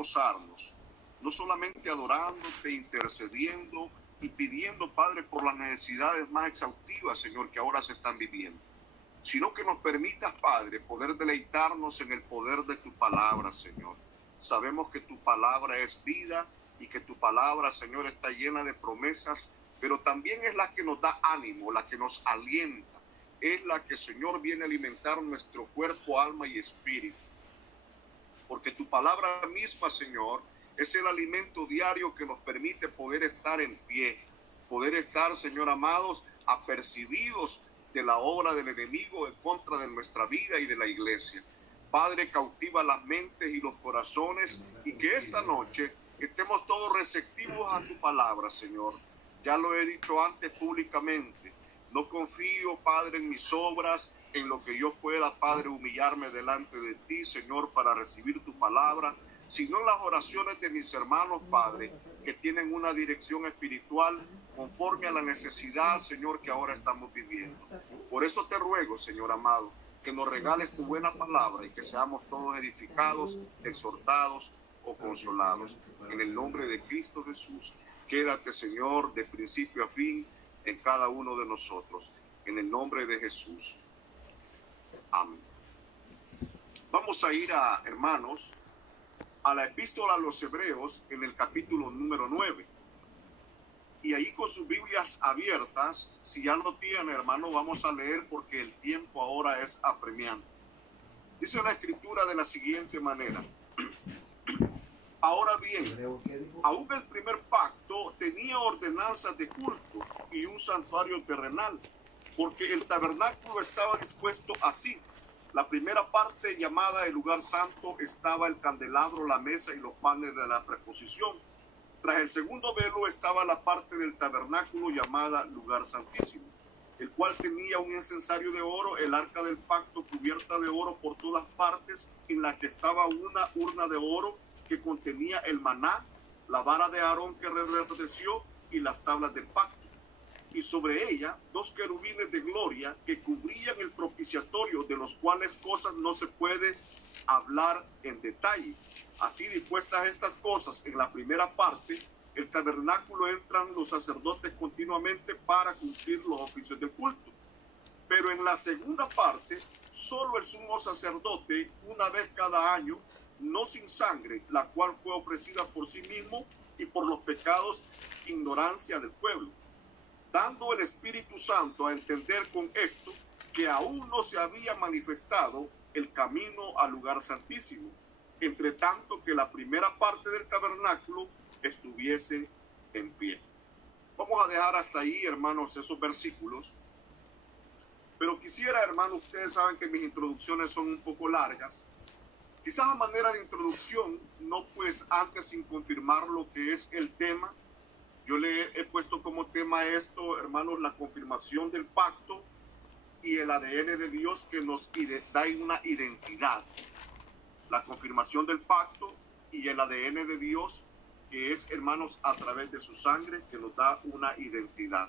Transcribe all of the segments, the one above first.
gozarnos, no solamente adorándote, intercediendo y pidiendo, Padre, por las necesidades más exhaustivas, Señor, que ahora se están viviendo, sino que nos permitas, Padre, poder deleitarnos en el poder de tu palabra, Señor. Sabemos que tu palabra es vida y que tu palabra, Señor, está llena de promesas, pero también es la que nos da ánimo, la que nos alienta, es la que, Señor, viene a alimentar nuestro cuerpo, alma y espíritu. Porque tu palabra misma, Señor, es el alimento diario que nos permite poder estar en pie, poder estar, Señor amados, apercibidos de la obra del enemigo en contra de nuestra vida y de la iglesia. Padre, cautiva las mentes y los corazones y que esta noche estemos todos receptivos a tu palabra, Señor. Ya lo he dicho antes públicamente. No confío, Padre, en mis obras, en lo que yo pueda, Padre, humillarme delante de ti, Señor, para recibir tu palabra, sino en las oraciones de mis hermanos, Padre, que tienen una dirección espiritual conforme a la necesidad, Señor, que ahora estamos viviendo. Por eso te ruego, Señor amado, que nos regales tu buena palabra y que seamos todos edificados, exhortados o consolados. En el nombre de Cristo Jesús, quédate, Señor, de principio a fin en cada uno de nosotros. En el nombre de Jesús. Amén. Vamos a ir hermanos, a la epístola a los Hebreos en el capítulo número 9. Y ahí con sus Biblias abiertas, si ya lo tienen, hermano, vamos a leer porque el tiempo ahora es apremiante. Dice la escritura de la siguiente manera. Ahora bien, aún el primer pacto tenía ordenanzas de culto y un santuario terrenal, porque el tabernáculo estaba dispuesto así. La primera parte, llamada el lugar santo, estaba el candelabro, la mesa y los panes de la preposición. Tras el segundo velo estaba la parte del tabernáculo llamada lugar santísimo, el cual tenía un incensario de oro, el arca del pacto cubierta de oro por todas partes, en la que estaba una urna de oro que contenía el maná, la vara de Aarón que reverdeció y las tablas del pacto. Y sobre ella dos querubines de gloria que cubrían el propiciatorio, de los cuales cosas no se puede hablar en detalle. Así dispuestas estas cosas en la primera parte, el tabernáculo entran los sacerdotes continuamente para cumplir los oficios del culto. Pero en la segunda parte, solo el sumo sacerdote, una vez cada año, no sin sangre, la cual fue ofrecida por sí mismo y por los pecados e ignorancia del pueblo, dando el Espíritu Santo a entender con esto que aún no se había manifestado el camino al lugar santísimo, entre tanto que la primera parte del tabernáculo estuviese en pie. Vamos a dejar hasta ahí, hermanos, esos versículos. Pero quisiera, hermanos, ustedes saben que mis introducciones son un poco largas. Quizás a manera de introducción, no pues antes sin confirmar lo que es el tema. Yo le he puesto como tema esto, hermanos, la confirmación del pacto y el ADN de Dios que nos da una identidad. La confirmación del pacto y el ADN de Dios, que es, hermanos, a través de su sangre, que nos da una identidad.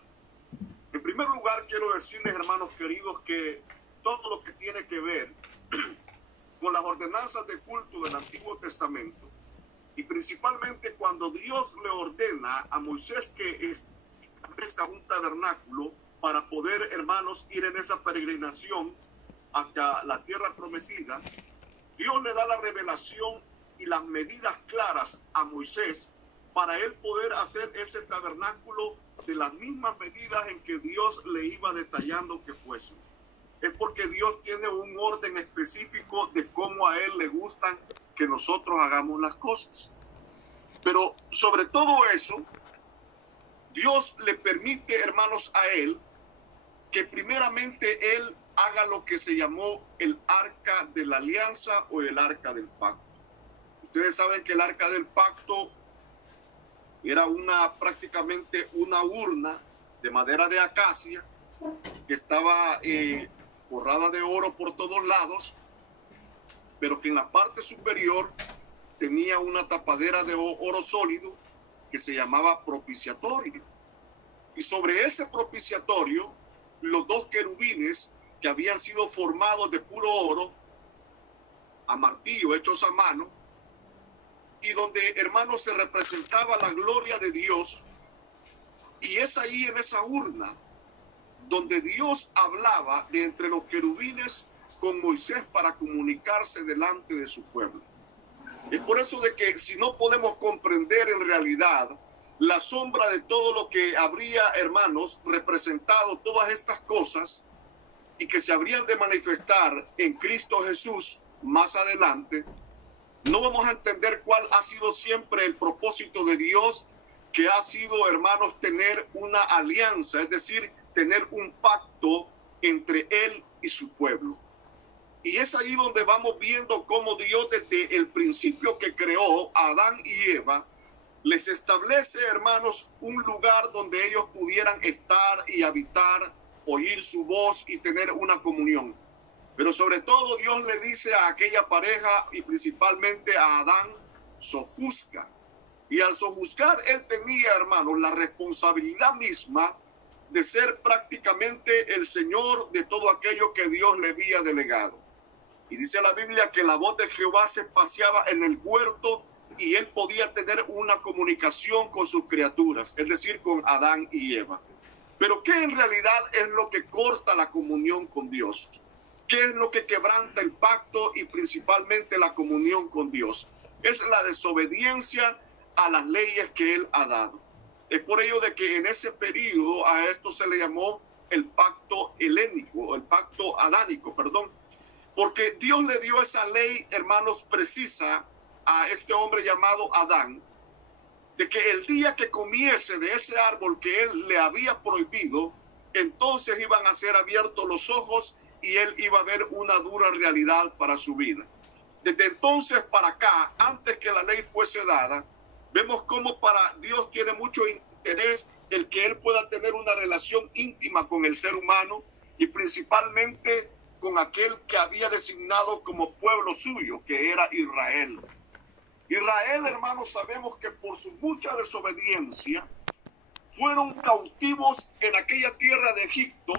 En primer lugar, quiero decirles, hermanos queridos, que todo lo que tiene que ver con las ordenanzas de culto del Antiguo Testamento, y principalmente cuando Dios le ordena a Moisés que establezca un tabernáculo para poder, hermanos, ir en esa peregrinación hacia la tierra prometida, Dios le da la revelación y las medidas claras a Moisés para él poder hacer ese tabernáculo de las mismas medidas en que Dios le iba detallando que fuese. Es porque Dios tiene un orden específico de cómo a él le gustan que nosotros hagamos las cosas. Pero sobre todo eso, Dios le permite, hermanos, a él que primeramente él haga lo que se llamó el arca de la alianza o el arca del pacto. Ustedes saben que el arca del pacto era prácticamente una urna de madera de acacia que estaba forrada de oro por todos lados, pero que en la parte superior tenía una tapadera de oro sólido que se llamaba propiciatorio. Y sobre ese propiciatorio, los dos querubines que habían sido formados de puro oro, a martillo, hechos a mano, y donde, hermanos, se representaba la gloria de Dios. Y es ahí en esa urna donde Dios hablaba de entre los querubines con Moisés para comunicarse delante de su pueblo. Es por eso de que si no podemos comprender en realidad la sombra de todo lo que habría, hermanos, representado todas estas cosas y que se habrían de manifestar en Cristo Jesús más adelante, no vamos a entender cuál ha sido siempre el propósito de Dios, que ha sido, hermanos, tener una alianza, es decir, tener un pacto entre Él y su pueblo. Y es ahí donde vamos viendo cómo Dios, desde el principio que creó a Adán y Eva, les establece, hermanos, un lugar donde ellos pudieran estar y habitar, oír su voz y tener una comunión. Pero sobre todo Dios le dice a aquella pareja y principalmente a Adán: sojuzga. Y al sojuzgar él tenía, hermanos, la responsabilidad misma de ser prácticamente el Señor de todo aquello que Dios le había delegado. Y dice la Biblia que la voz de Jehová se paseaba en el huerto y él podía tener una comunicación con sus criaturas, es decir, con Adán y Eva. Pero ¿qué en realidad es lo que corta la comunión con Dios? ¿Qué es lo que quebranta el pacto y principalmente la comunión con Dios? Es la desobediencia a las leyes que Él ha dado. Es por ello de que en ese periodo a esto se le llamó el pacto helénico, el pacto adánico, perdón. Porque Dios le dio esa ley, hermanos, precisa a este hombre llamado Adán, de que el día que comiese de ese árbol que Él le había prohibido, entonces iban a ser abiertos los ojos y él iba a ver una dura realidad para su vida. Desde entonces para acá, antes que la ley fuese dada, vemos cómo para Dios tiene mucho interés el que él pueda tener una relación íntima con el ser humano y principalmente con aquel que había designado como pueblo suyo, que era Israel. Israel, hermanos, sabemos que por su mucha desobediencia fueron cautivos en aquella tierra de Egipto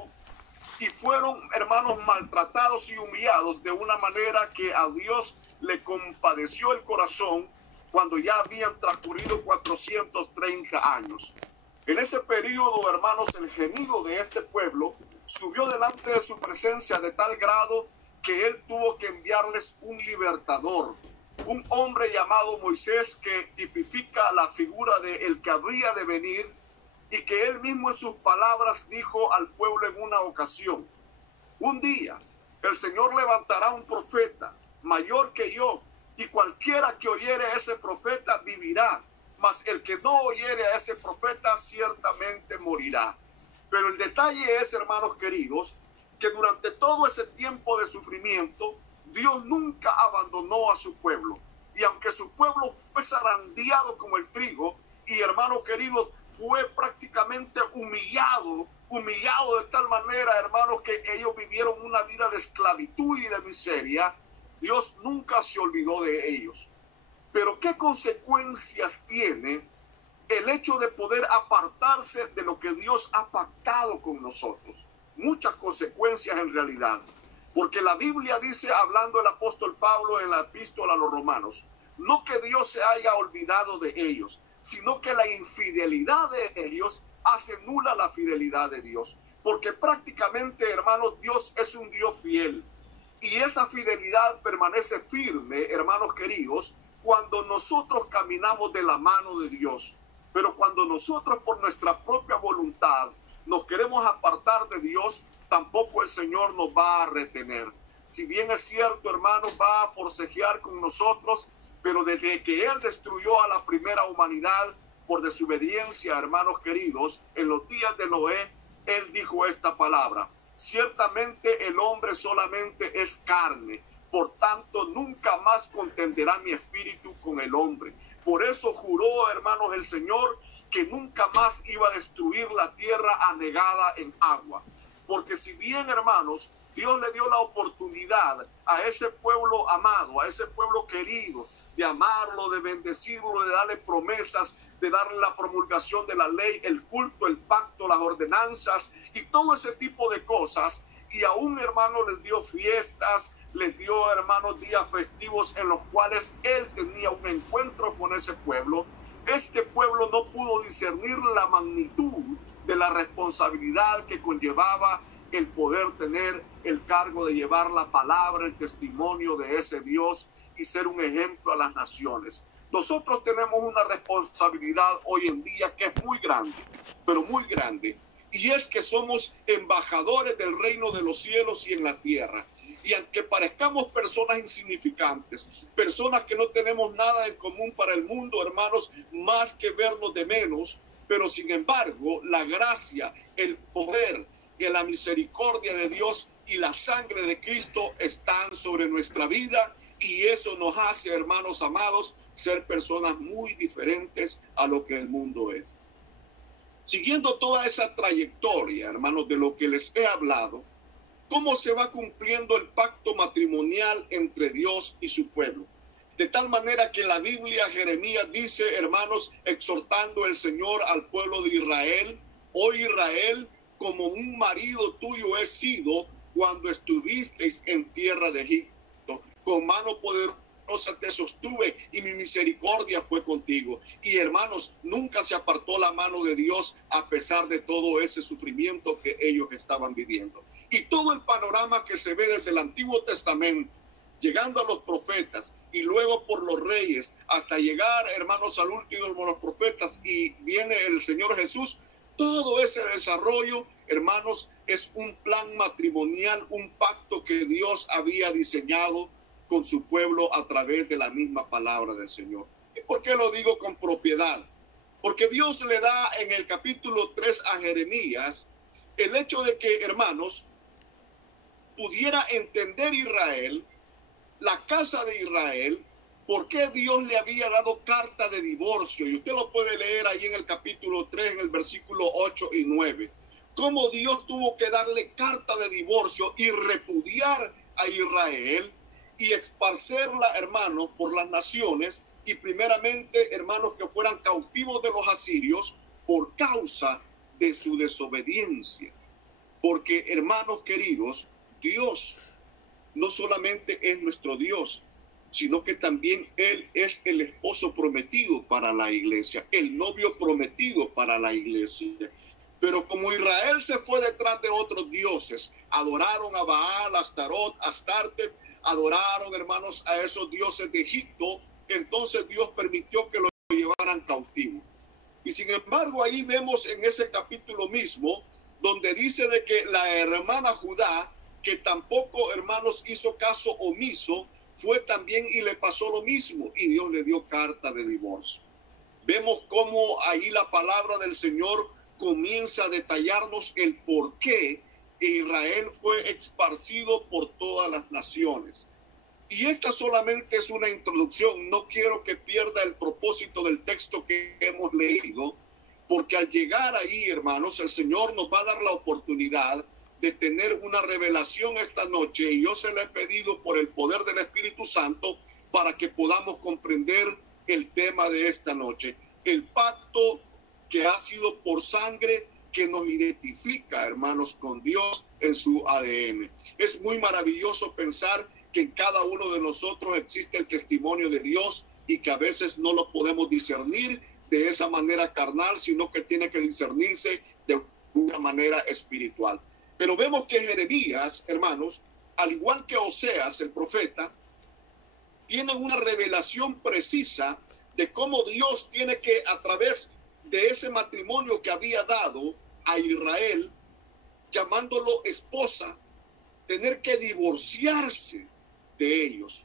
y fueron, hermanos, maltratados y humillados de una manera que a Dios le compadeció el corazón cuando ya habían transcurrido 430 años. En ese periodo, hermanos, el gemido de este pueblo subió delante de su presencia de tal grado que él tuvo que enviarles un libertador, un hombre llamado Moisés, que tipifica la figura de el que habría de venir, y que él mismo en sus palabras dijo al pueblo en una ocasión: un día el Señor levantará un profeta mayor que yo, y cualquiera que oyere a ese profeta vivirá, mas el que no oyere a ese profeta ciertamente morirá. Pero el detalle es, hermanos queridos, que durante todo ese tiempo de sufrimiento, Dios nunca abandonó a su pueblo. Y aunque su pueblo fue zarandeado como el trigo, y hermanos queridos, fue prácticamente humillado de tal manera, hermanos, que ellos vivieron una vida de esclavitud y de miseria, Dios nunca se olvidó de ellos. Pero ¿qué consecuencias tiene el hecho de poder apartarse de lo que Dios ha pactado con nosotros? Muchas consecuencias en realidad. Porque la Biblia dice, hablando el apóstol Pablo en la epístola a los Romanos, no que Dios se haya olvidado de ellos, sino que la infidelidad de ellos hace nula la fidelidad de Dios. Porque prácticamente, hermanos, Dios es un Dios fiel. Y esa fidelidad permanece firme, hermanos queridos, cuando nosotros caminamos de la mano de Dios. Pero cuando nosotros por nuestra propia voluntad nos queremos apartar de Dios, tampoco el Señor nos va a retener. Si bien es cierto, hermanos, va a forcejear con nosotros, pero desde que Él destruyó a la primera humanidad por desobediencia, hermanos queridos, en los días de Noé, Él dijo esta palabra: ciertamente el hombre solamente es carne, por tanto nunca más contenderá mi espíritu con el hombre. Por eso juró, hermanos, el Señor que nunca más iba a destruir la tierra anegada en agua. Porque si bien, hermanos, Dios le dio la oportunidad a ese pueblo amado, a ese pueblo querido, de amarlo, de bendecirlo, de darle promesas, de darle la promulgación de la ley, el culto, el pacto, las ordenanzas y todo ese tipo de cosas. Y aún, hermanos, les dio fiestas, les dio, hermanos, días festivos en los cuales él tenía un encuentro con ese pueblo. Este pueblo no pudo discernir la magnitud de la responsabilidad que conllevaba el poder tener el cargo de llevar la palabra, el testimonio de ese Dios y ser un ejemplo a las naciones. Nosotros tenemos una responsabilidad hoy en día que es muy grande, pero muy grande, y es que somos embajadores del reino de los cielos y en la tierra. Y aunque parezcamos personas insignificantes, personas que no tenemos nada en común para el mundo, hermanos, más que vernos de menos, pero sin embargo, la gracia, el poder, y la misericordia de Dios y la sangre de Cristo están sobre nuestra vida, y eso nos hace, hermanos amados, ser personas muy diferentes a lo que el mundo es. Siguiendo toda esa trayectoria, hermanos, de lo que les he hablado, ¿cómo se va cumpliendo el pacto matrimonial entre Dios y su pueblo? De tal manera que la Biblia, Jeremías dice, hermanos, exhortando el Señor al pueblo de Israel: oh Israel, como un marido tuyo he sido cuando estuvisteis en tierra de Egipto. Con mano poderosa te sostuve y mi misericordia fue contigo. Y hermanos, nunca se apartó la mano de Dios a pesar de todo ese sufrimiento que ellos estaban viviendo. Y todo el panorama que se ve desde el Antiguo Testamento, llegando a los profetas y luego por los reyes, hasta llegar, hermanos, al último de los profetas, y viene el Señor Jesús. Todo ese desarrollo, hermanos, es un plan matrimonial, un pacto que Dios había diseñado con su pueblo a través de la misma palabra del Señor. ¿Y por qué lo digo con propiedad? Porque Dios le da en el capítulo 3 a Jeremías el hecho de que, hermanos, pudiera entender Israel, la casa de Israel, por qué Dios le había dado carta de divorcio. Y usted lo puede leer ahí en el capítulo 3, en el versículo 8 y 9. Cómo Dios tuvo que darle carta de divorcio y repudiar a Israel y esparcerla, hermanos, por las naciones, y primeramente, hermanos, que fueran cautivos de los asirios por causa de su desobediencia. Porque, hermanos queridos, Dios no solamente es nuestro Dios, sino que también Él es el esposo prometido para la iglesia, el novio prometido para la iglesia. Pero como Israel se fue detrás de otros dioses, adoraron a Baal, Astarot, Astarte, adoraron, hermanos, a esos dioses de Egipto, entonces Dios permitió que los llevaran cautivo. Y sin embargo, ahí vemos en ese capítulo mismo, donde dice de que la hermana Judá, que tampoco, hermanos, hizo caso omiso, fue también y le pasó lo mismo, y Dios le dio carta de divorcio. Vemos cómo ahí la palabra del Señor comienza a detallarnos el por qué Israel fue esparcido por todas las naciones. Y esta solamente es una introducción. No quiero que pierda el propósito del texto que hemos leído, porque al llegar ahí, hermanos, el Señor nos va a dar la oportunidad de tener una revelación esta noche, y yo se la he pedido por el poder del Espíritu Santo para que podamos comprender el tema de esta noche. El pacto que ha sido por sangre, que nos identifica, hermanos, con Dios en su ADN. Es muy maravilloso pensar que en cada uno de nosotros existe el testimonio de Dios, y que a veces no lo podemos discernir de esa manera carnal, sino que tiene que discernirse de una manera espiritual. Pero vemos que Jeremías, hermanos, al igual que Oseas, el profeta, tienen una revelación precisa de cómo Dios tiene que, a través de ese matrimonio que había dado a Israel, llamándolo esposa, tener que divorciarse de ellos.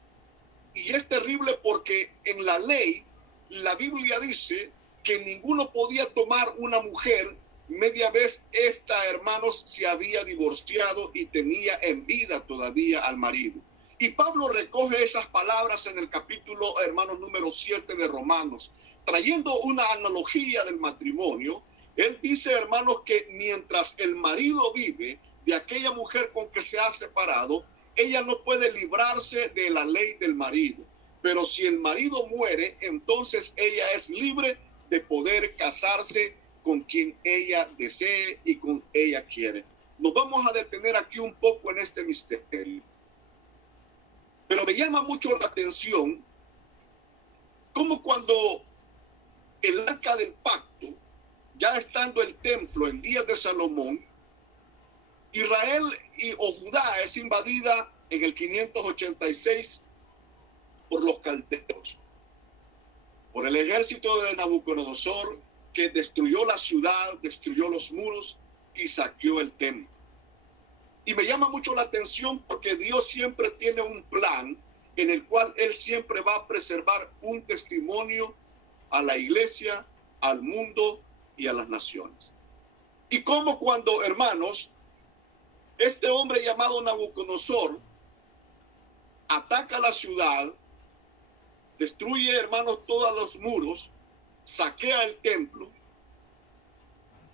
Y es terrible porque en la ley, la Biblia dice que ninguno podía tomar una mujer media vez esta, hermanos, se había divorciado y tenía en vida todavía al marido. Y Pablo recoge esas palabras en el capítulo, hermanos, número 7 de Romanos, trayendo una analogía del matrimonio. Él dice, hermanos, que mientras el marido vive de aquella mujer con que se ha separado, ella no puede librarse de la ley del marido. Pero si el marido muere, entonces ella es libre de poder casarse con quien ella desee y con ella quiere. Nos vamos a detener aquí un poco en este misterio. Pero me llama mucho la atención cómo cuando el arca del pacto, ya estando el templo en días de Salomón, Israel o Judá es invadida en el 586 por los caldeos, por el ejército de Nabucodonosor, que destruyó la ciudad, destruyó los muros y saqueó el templo. Y me llama mucho la atención porque Dios siempre tiene un plan en el cual Él siempre va a preservar un testimonio a la iglesia, al mundo y a las naciones. Y como cuando, hermanos, este hombre llamado Nabucodonosor ataca la ciudad, destruye, hermanos, todos los muros, saquea el templo,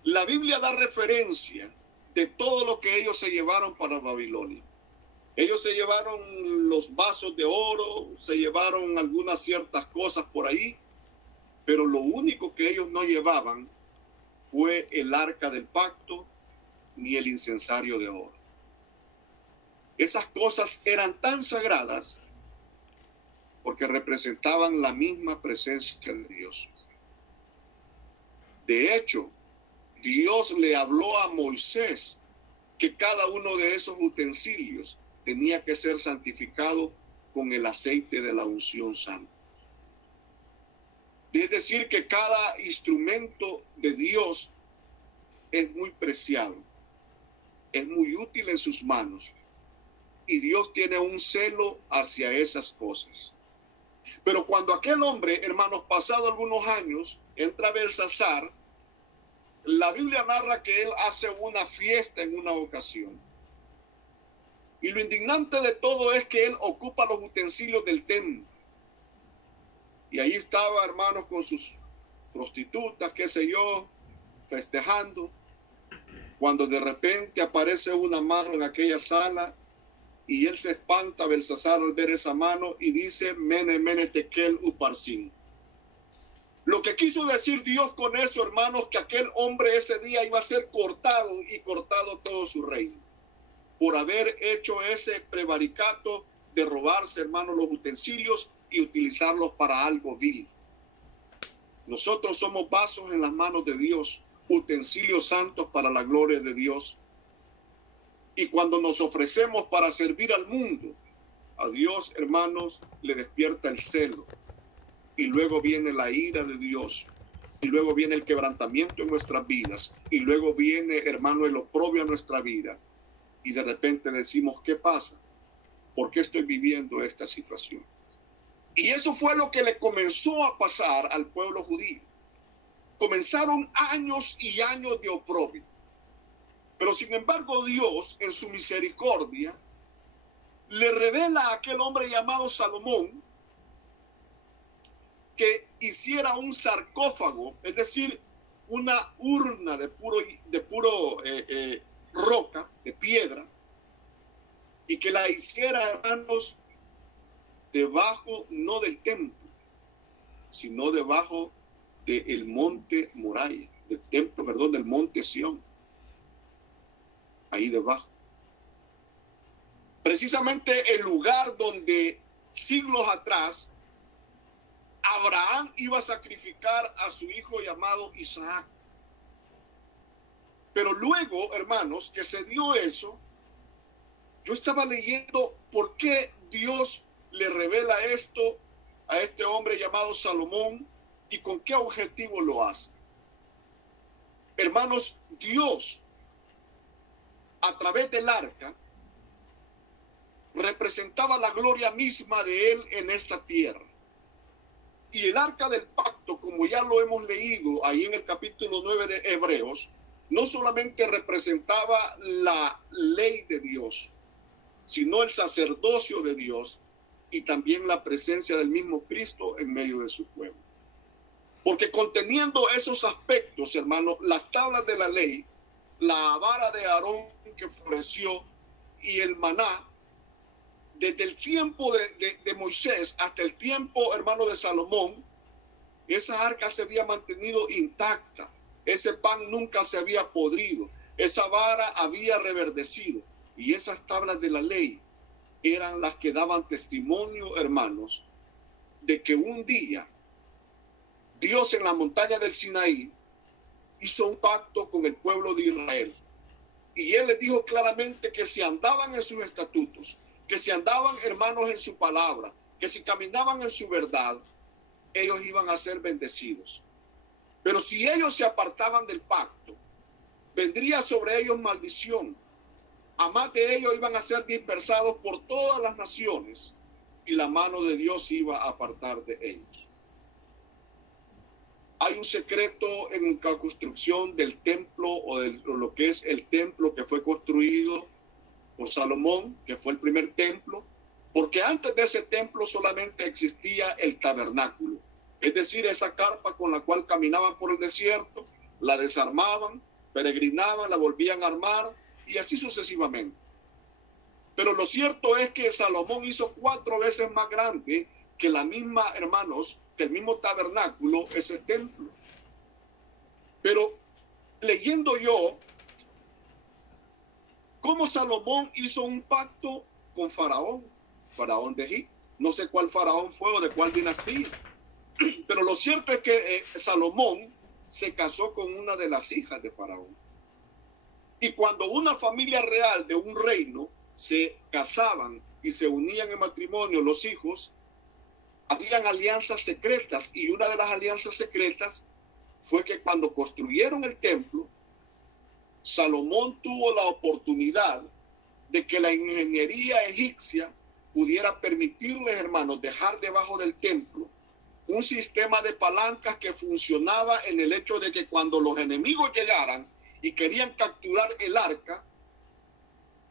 la Biblia da referencia de todo lo que ellos se llevaron para Babilonia. Ellos se llevaron los vasos de oro, se llevaron algunas ciertas cosas por ahí, pero lo único que ellos no llevaban fue el arca del pacto ni el incensario de oro. Esas cosas eran tan sagradas porque representaban la misma presencia de Dios. De hecho, Dios le habló a Moisés que cada uno de esos utensilios tenía que ser santificado con el aceite de la unción santa. Es decir, que cada instrumento de Dios es muy preciado, es muy útil en sus manos, y Dios tiene un celo hacia esas cosas. Pero cuando aquel hombre, hermanos, pasado algunos años, entra a Belsasar, la Biblia narra que él hace una fiesta en una ocasión. Y lo indignante de todo es que él ocupa los utensilios del templo. Y ahí estaba, hermanos, con sus prostitutas, qué sé yo, festejando, cuando de repente aparece una mano en aquella sala y él se espanta, Belsasar, al ver esa mano y dice, Mene, Mene, Tekel, Uparsin. Lo que quiso decir Dios con eso, hermanos, que aquel hombre ese día iba a ser cortado y cortado todo su reino, por haber hecho ese prevaricato de robarse, hermanos, los utensilios y utilizarlos para algo vil. Nosotros somos vasos en las manos de Dios, utensilios santos para la gloria de Dios. Y cuando nos ofrecemos para servir al mundo, a Dios, hermanos, le despierta el celo. Y luego viene la ira de Dios. Y luego viene el quebrantamiento en nuestras vidas. Y luego viene, hermano, el oprobio a nuestra vida. Y de repente decimos, ¿qué pasa? ¿Por qué estoy viviendo esta situación? Y eso fue lo que le comenzó a pasar al pueblo judío. Comenzaron años y años de oprobio. Pero sin embargo Dios, en su misericordia, le revela a aquel hombre llamado Salomón que hiciera un sarcófago, es decir, una urna de puro roca, de piedra, y que la hiciera, hermanos, debajo, no del templo, sino debajo del monte Moriah, del templo, perdón, del monte Sión, ahí debajo. Precisamente el lugar donde siglos atrás Abraham iba a sacrificar a su hijo llamado Isaac. Pero luego, hermanos, que se dio eso, yo estaba leyendo por qué Dios le revela esto a este hombre llamado Salomón y con qué objetivo lo hace. Hermanos, Dios, a través del arca, representaba la gloria misma de él en esta tierra. Y el arca del pacto, como ya lo hemos leído ahí en el capítulo 9 de Hebreos, no solamente representaba la ley de Dios, sino el sacerdocio de Dios y también la presencia del mismo Cristo en medio de su pueblo. Porque conteniendo esos aspectos, hermanos, las tablas de la ley, la vara de Aarón que floreció y el maná, desde el tiempo de Moisés hasta el tiempo, hermano, de Salomón, esa arca se había mantenido intacta. Ese pan nunca se había podrido. Esa vara había reverdecido. Y esas tablas de la ley eran las que daban testimonio, hermanos, de que un día Dios en la montaña del Sinaí hizo un pacto con el pueblo de Israel. Y él les dijo claramente que si andaban en sus estatutos, que si andaban, hermanos, en su palabra, que si caminaban en su verdad, ellos iban a ser bendecidos. Pero si ellos se apartaban del pacto, vendría sobre ellos maldición. A más de ellos iban a ser dispersados por todas las naciones y la mano de Dios iba a apartar de ellos. Hay un secreto en la construcción del templo o de lo que es el templo que fue construido por Salomón, que fue el primer templo, porque antes de ese templo solamente existía el tabernáculo, es decir, esa carpa con la cual caminaban por el desierto, la desarmaban, peregrinaban, la volvían a armar y así sucesivamente. Pero lo cierto es que Salomón hizo 4 veces más grande que la misma, hermanos, que el mismo tabernáculo, ese templo. Pero leyendo yo cómo Salomón hizo un pacto con Faraón de Egipto. No sé cuál faraón fue o de cuál dinastía. Pero lo cierto es que Salomón se casó con una de las hijas de Faraón. Y cuando una familia real de un reino se casaban y se unían en matrimonio los hijos, habían alianzas secretas, y una de las alianzas secretas fue que cuando construyeron el templo, Salomón tuvo la oportunidad de que la ingeniería egipcia pudiera permitirles, hermanos, dejar debajo del templo un sistema de palancas que funcionaba en el hecho de que cuando los enemigos llegaran y querían capturar el arca,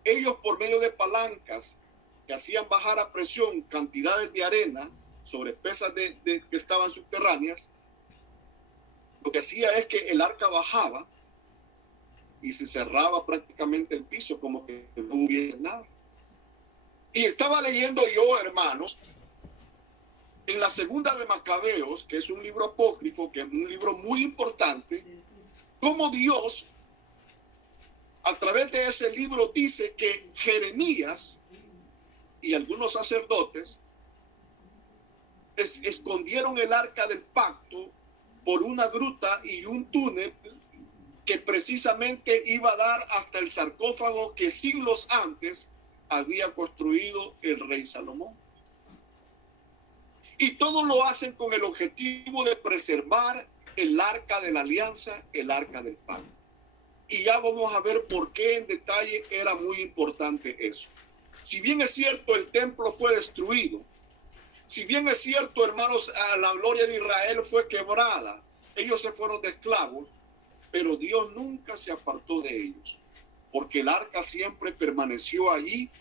ellos por medio de palancas que hacían bajar a presión cantidades de arena sobre pesas que estaban subterráneas, lo que hacía es que el arca bajaba y se cerraba prácticamente el piso como que no hubiera nada. Y estaba leyendo yo, hermanos, en la segunda de Macabeos, que es un libro apócrifo, que es un libro muy importante, cómo Dios, a través de ese libro, dice que Jeremías y algunos sacerdotes escondieron el arca del pacto por una gruta y un túnel que precisamente iba a dar hasta el sarcófago que siglos antes había construido el rey Salomón. Y todo lo hacen con el objetivo de preservar el arca de la alianza, el arca del pacto. Y ya vamos a ver por qué en detalle era muy importante eso. Si bien es cierto, el templo fue destruido, si bien es cierto, hermanos, la gloria de Israel fue quebrada, ellos se fueron de esclavos, pero Dios nunca se apartó de ellos, porque el arca siempre permaneció allí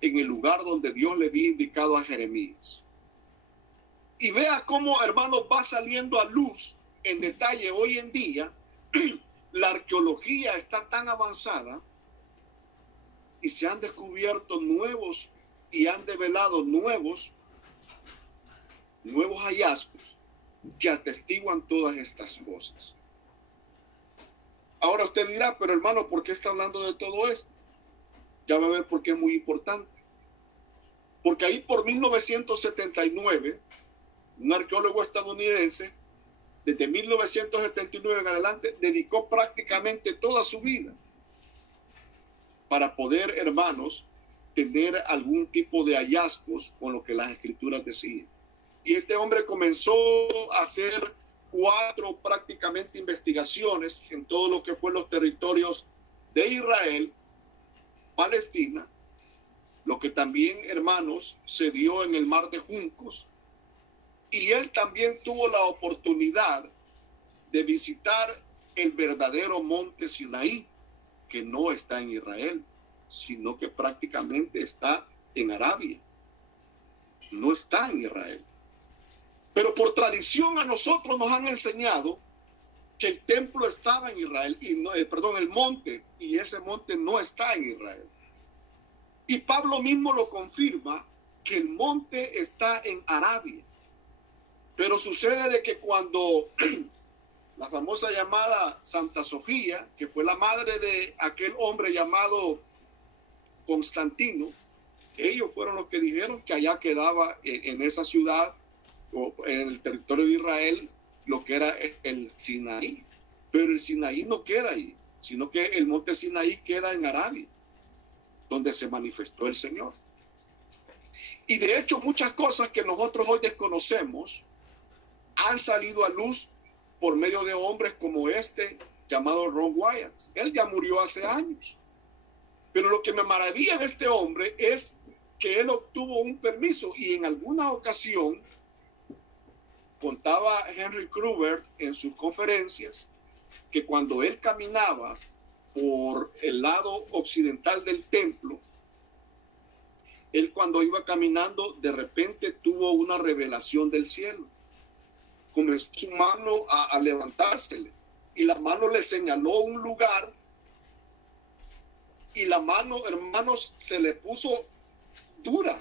en el lugar donde Dios le había indicado a Jeremías. Y vea cómo, hermanos, va saliendo a luz en detalle hoy en día. La arqueología está tan avanzada y se han descubierto nuevos y han develado nuevos hallazgos que atestiguan todas estas cosas. Ahora usted dirá, pero hermano, ¿por qué está hablando de todo esto? Ya va a ver por qué es muy importante. Porque ahí por 1979, un arqueólogo estadounidense, desde 1979 en adelante, dedicó prácticamente toda su vida para poder, hermanos, tener algún tipo de hallazgos con lo que las escrituras decían. Y este hombre comenzó a hacer 4 prácticamente investigaciones en todo lo que fue los territorios de Israel, Palestina, lo que también, hermanos, se dio en el Mar de Juncos. Y él también tuvo la oportunidad de visitar el verdadero monte Sinaí, que no está en Israel, sino que prácticamente está en Arabia. No está en Israel. Pero por tradición a nosotros nos han enseñado que el templo estaba en Israel, y no, el monte, y ese monte no está en Israel. Y Pablo mismo lo confirma, que el monte está en Arabia. Pero sucede de que cuando la famosa llamada Santa Sofía, que fue la madre de aquel hombre llamado Constantino, Ellos fueron los que dijeron que allá quedaba en esa ciudad o en el territorio de Israel lo que era el Sinaí. Pero el Sinaí no queda ahí, sino que el monte Sinaí queda en Arabia, donde se manifestó el Señor. Y de hecho muchas cosas que nosotros hoy desconocemos han salido a luz por medio de hombres como este llamado Ron Wyatt. Él ya murió hace años. Pero lo que me maravilla de este hombre es que él obtuvo un permiso y en alguna ocasión contaba Henry Kruger en sus conferencias que cuando él caminaba por el lado occidental del templo, él cuando iba caminando de repente tuvo una revelación del cielo. Comenzó su mano a levantársele y la mano le señaló un lugar y la mano, hermanos, se le puso dura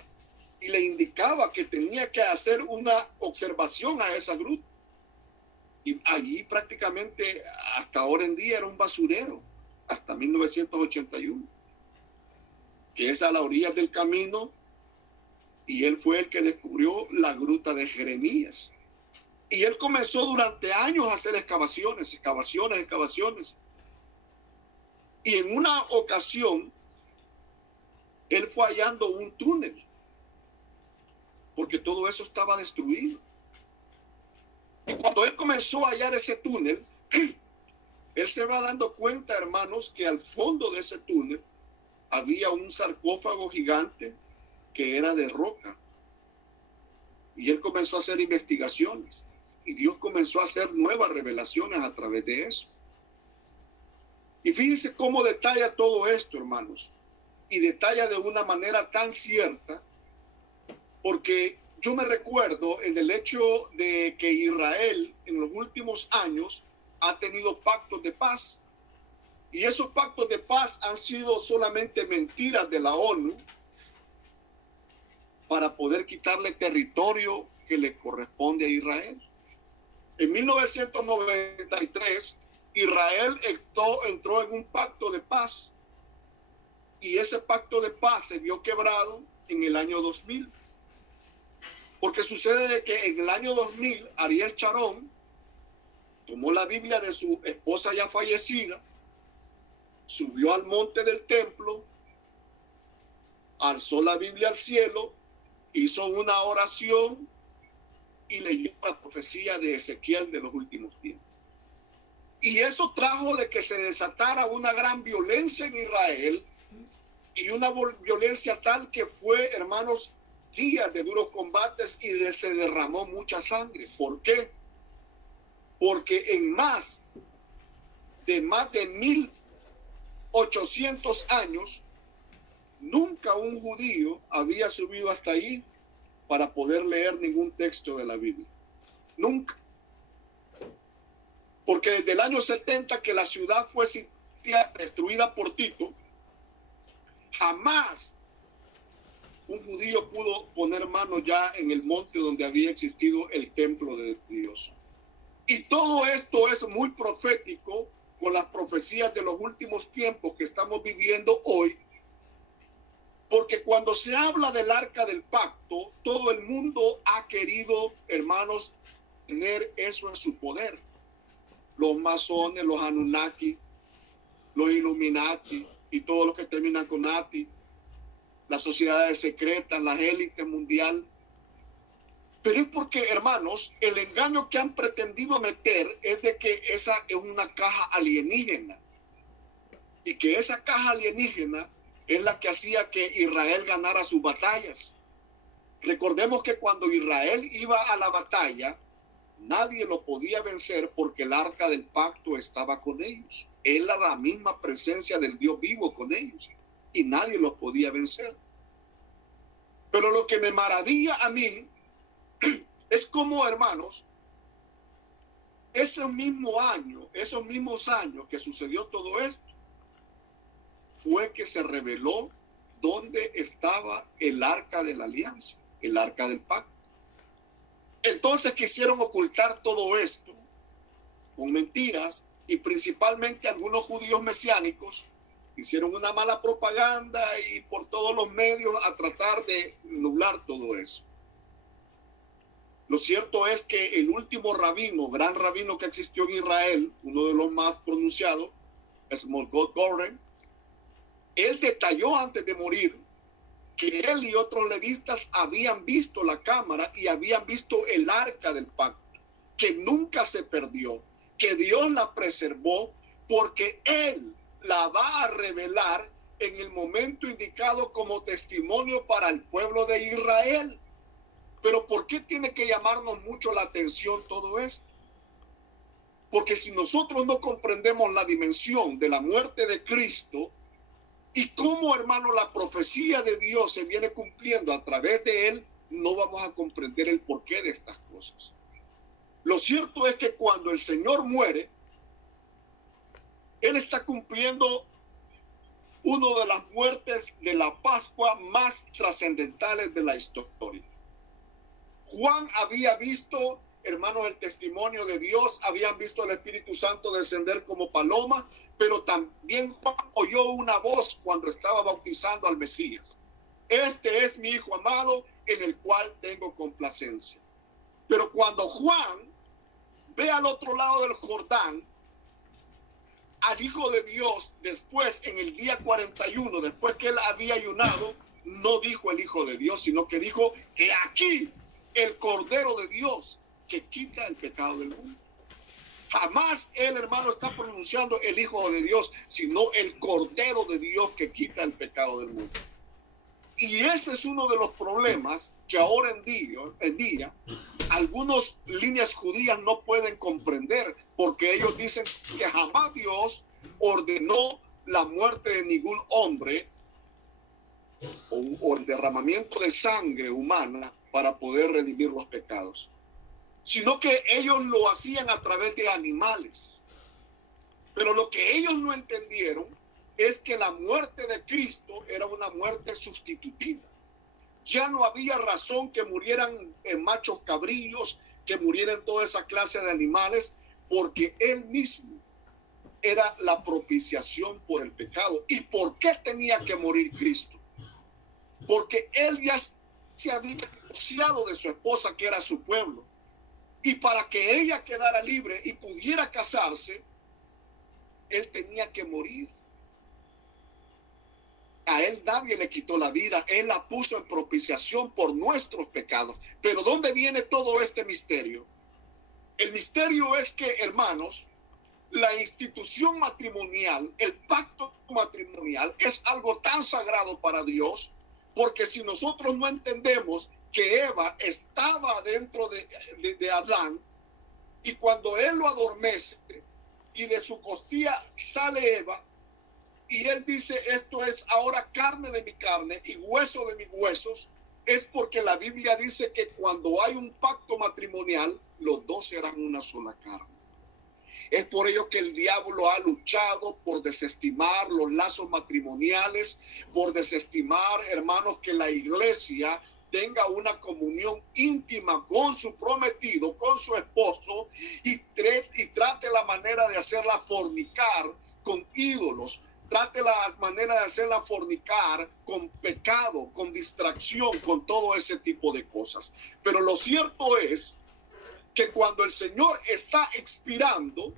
y le indicaba que tenía que hacer una observación a esa gruta. Y allí prácticamente hasta ahora en día era un basurero, hasta 1981, que es a la orilla del camino, y él fue el que descubrió la gruta de Jeremías. Y él comenzó durante años a hacer excavaciones. Y en una ocasión, él fue hallando un túnel, porque todo eso estaba destruido. Y cuando él comenzó a hallar ese túnel, él se va dando cuenta, hermanos, que al fondo de ese túnel había un sarcófago gigante que era de roca. Y él comenzó a hacer investigaciones. Y Dios comenzó a hacer nuevas revelaciones a través de eso. Y fíjense cómo detalla todo esto, hermanos. Y detalla de una manera tan cierta, porque yo me recuerdo en el hecho de que Israel en los últimos años ha tenido pactos de paz. Y esos pactos de paz han sido solamente mentiras de la ONU para poder quitarle territorio que le corresponde a Israel. En 1993, Israel entró en un pacto de paz y ese pacto de paz se vio quebrado en el año 2000. Porque sucede de que en el año 2000, Ariel Sharon tomó la Biblia de su esposa ya fallecida, subió al monte del templo, alzó la Biblia al cielo, hizo una oración y leyó la profecía de Ezequiel de los últimos tiempos. Y eso trajo de que se desatara una gran violencia en Israel y una violencia tal que fue, hermanos, días de duros combates y se derramó mucha sangre. ¿Por qué? Porque en más de 1800 años, nunca un judío había subido hasta ahí para poder leer ningún texto de la Biblia. Nunca. Porque desde el año 70 que la ciudad fue destruida por Tito, jamás un judío pudo poner mano ya en el monte donde había existido el templo de Dios. Y todo esto es muy profético con las profecías de los últimos tiempos que estamos viviendo hoy. Porque cuando se habla del arca del pacto, todo el mundo ha querido, hermanos, tener eso en su poder. Los masones, los Anunnaki, los Illuminati y todos los que terminan con Ati, las sociedades secretas, las élites mundial. Pero es porque, hermanos, el engaño que han pretendido meter es de que esa es una caja alienígena. Y que esa caja alienígena es la que hacía que Israel ganara sus batallas. Recordemos que cuando Israel iba a la batalla, nadie lo podía vencer porque el arca del pacto estaba con ellos. Era la misma presencia del Dios vivo con ellos y nadie los podía vencer. Pero lo que me maravilla a mí es como, hermanos, esos mismos años que sucedió todo esto, fue que se reveló dónde estaba el arca de la alianza, el arca del pacto. Entonces quisieron ocultar todo esto con mentiras y principalmente algunos judíos mesiánicos Hicieron una mala propaganda y por todos los medios a tratar de nublar todo eso. Lo cierto es que el último rabino, gran rabino que existió en Israel, uno de los más pronunciados, Smolgot Goren, él detalló antes de morir que él y otros levitas habían visto la cámara y habían visto el arca del pacto, que nunca se perdió, que Dios la preservó porque él la va a revelar en el momento indicado como testimonio para el pueblo de Israel. Pero ¿por qué tiene que llamarnos mucho la atención todo esto? Porque si nosotros no comprendemos la dimensión de la muerte de Cristo y cómo, hermano, la profecía de Dios se viene cumpliendo a través de él, no vamos a comprender el porqué de estas cosas. Lo cierto es que cuando el Señor muere, él está cumpliendo una de las muertes de la Pascua más trascendentales de la historia. Juan había visto, hermanos, el testimonio de Dios, habían visto al Espíritu Santo descender como paloma, pero también Juan oyó una voz cuando estaba bautizando al Mesías. Este es mi Hijo amado, en el cual tengo complacencia. Pero cuando Juan ve al otro lado del Jordán al Hijo de Dios, después en el día 41, después que él había ayunado, no dijo el Hijo de Dios, sino que dijo que aquí el Cordero de Dios que quita el pecado del mundo. Jamás el hermano está pronunciando el Hijo de Dios, sino el Cordero de Dios que quita el pecado del mundo. Y ese es uno de los problemas que ahora en día algunas líneas judías no pueden comprender, porque ellos dicen que jamás ordenó la muerte de ningún hombre o el derramamiento de sangre humana para poder redimir los pecados, sino que ellos lo hacían a través de animales. Pero lo que ellos no entendieron es que la muerte de Cristo era una muerte sustitutiva. Ya no había razón que murieran machos cabrillos, que murieran toda esa clase de animales, porque él mismo era la propiciación por el pecado. ¿Y por qué tenía que morir Cristo? Porque él ya se había divorciado de su esposa, que era su pueblo. Y para que ella quedara libre y pudiera casarse, él tenía que morir. A él nadie le quitó la vida, él la puso en propiciación por nuestros pecados. Pero ¿dónde viene todo este misterio? El misterio es que, hermanos, la institución matrimonial, el pacto matrimonial, es algo tan sagrado para Dios, porque si nosotros no entendemos que Eva estaba dentro de Adán, y cuando él lo adormece y de su costilla sale Eva, y él dice, esto es ahora carne de mi carne y hueso de mis huesos, es porque la Biblia dice que cuando hay un pacto matrimonial, los dos serán una sola carne. Es por ello que el diablo ha luchado por desestimar los lazos matrimoniales, por desestimar, hermanos, que la iglesia tenga una comunión íntima con su prometido, con su esposo, y trate la manera de hacerla fornicar con ídolos, trate la manera de hacerla fornicar con pecado, con distracción, con todo ese tipo de cosas. Pero lo cierto es que cuando el Señor está expirando,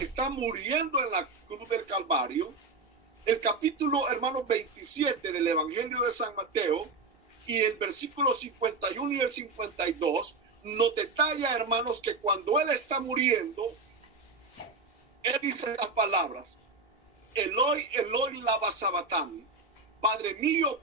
está muriendo en la cruz del Calvario, el capítulo, hermanos, 27 del Evangelio de San Mateo y el versículo 51 y el 52 nos detalla, hermanos, que cuando él está muriendo, él dice esas palabras: Eloi, Eloi, lama sabacthani. Padre mío,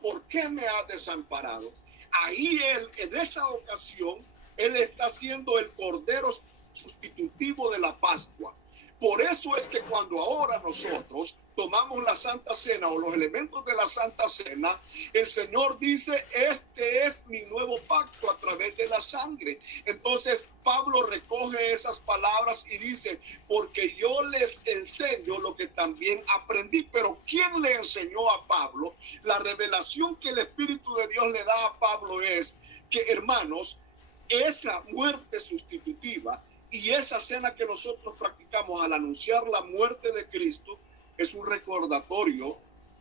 ¿por qué me has desamparado? Ahí él, en esa ocasión, él está siendo el cordero sustitutivo de la Pascua. Por eso es que cuando ahora nosotros tomamos la Santa Cena o los elementos de la Santa Cena, el Señor dice, este es mi nuevo pacto a través de la sangre. Entonces Pablo recoge esas palabras y dice, porque yo les enseño lo que también aprendí. Pero ¿quién le enseñó a Pablo? La revelación que el Espíritu de Dios le da a Pablo es que, hermanos, esa muerte sustitutiva y esa cena que nosotros practicamos al anunciar la muerte de Cristo es un recordatorio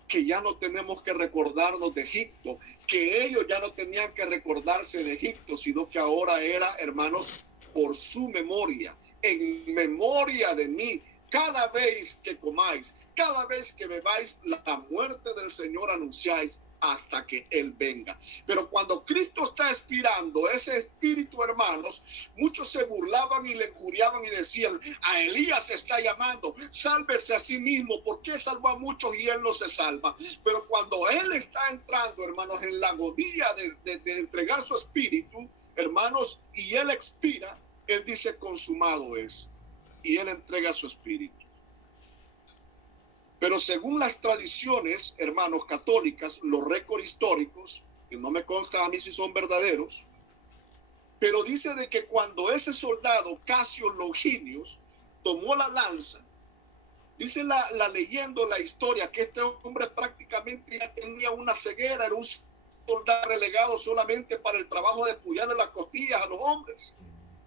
que ya no tenemos que recordarnos de Egipto, que ellos ya no tenían que recordarse de Egipto, sino que ahora era, hermanos, por su memoria, en memoria de mí, cada vez que comáis, cada vez que bebáis, la muerte del Señor anunciáis hasta que Él venga. Pero cuando Cristo está expirando ese espíritu, hermanos, muchos se burlaban y le injuriaban y decían: a Elías se está llamando, sálvese a sí mismo, ¿por qué salvó a muchos y Él no se salva? Pero cuando Él está entrando, hermanos, en la agonía de entregar su espíritu, hermanos, y Él expira, Él dice: consumado es, y Él entrega su espíritu. Pero según las tradiciones, hermanos, católicas, los récords históricos, que no me consta a mí si son verdaderos, pero dice de que cuando ese soldado Casio Longinius tomó la lanza, dice la leyenda, la historia, que este hombre prácticamente ya tenía una ceguera, era un soldado relegado solamente para el trabajo de puyarle las costillas a los hombres.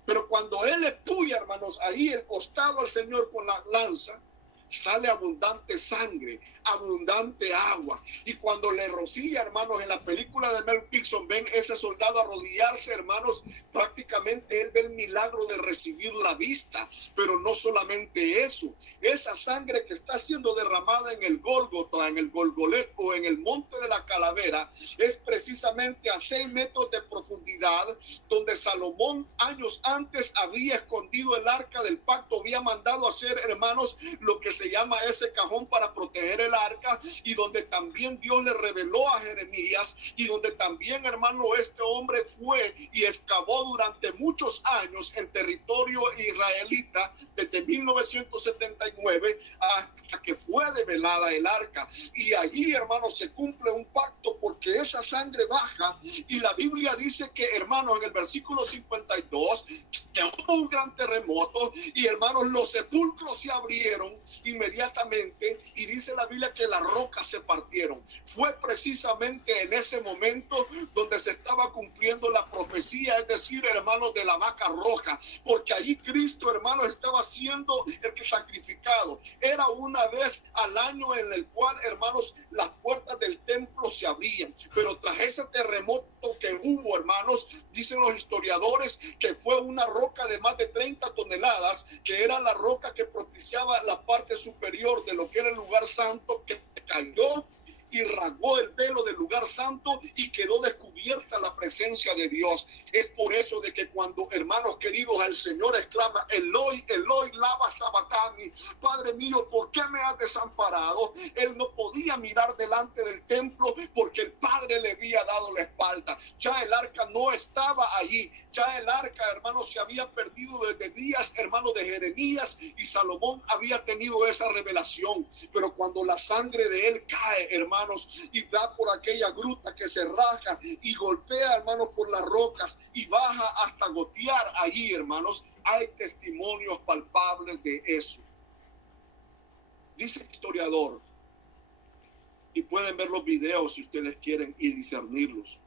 Pero cuando él le puya, hermanos, ahí el costado al Señor con la lanza, sale abundante sangre, abundante agua. Y cuando le rocía, hermanos, en la película de Mel Gibson, ven ese soldado arrodillarse, hermanos, prácticamente él ve el milagro de recibir la vista. Pero no solamente eso, esa sangre que está siendo derramada en el Gólgota, en el Golgolet o en el Monte de la Calavera, es precisamente a 6 metros de profundidad, donde Salomón años antes había escondido el arca del pacto, había mandado hacer, hermanos, lo que se llama ese cajón para proteger el arca, y donde también Dios le reveló a Jeremías, y donde también, hermano, este hombre fue y excavó durante muchos años en territorio israelita, desde 1979 hasta que fue develada el arca. Y allí, hermanos, se cumple un pacto, porque esa sangre baja, y la Biblia dice que, hermanos, en el versículo 52, que hubo un gran terremoto, y, hermanos, los sepulcros se abrieron inmediatamente, y dice la Biblia que las rocas se partieron. Fue precisamente en ese momento donde se estaba cumpliendo la profecía, es decir, hermanos, de la vaca roja, porque allí Cristo, hermanos, estaba siendo el que sacrificado. Era una vez al año en el cual, hermanos, las puertas del templo se abrían. Pero tras ese terremoto que hubo, hermanos, dicen los historiadores que fue una roca de más de 30 toneladas, que era la roca que propiciaba la parte superior de lo que era el lugar santo, que cayó y rasgó el velo del lugar santo y quedó descubierta la presencia de Dios. Es por eso de que cuando, hermanos queridos, el Señor exclama: Eloi, Eloi, lama sabacthani, Padre mío, ¿por qué me has desamparado? Él no podía mirar delante del templo porque el Padre le había dado la espalda. Ya el arca no estaba allí. Ya el arca, hermanos, se había perdido desde días, hermanos, de Jeremías, y Salomón había tenido esa revelación. Pero cuando la sangre de él cae, hermanos, y va por aquella gruta que se raja y golpea, hermanos, por las rocas y baja hasta gotear allí, hermanos, hay testimonios palpables de eso. Dice el historiador, y pueden ver los videos si ustedes quieren y discernirlos,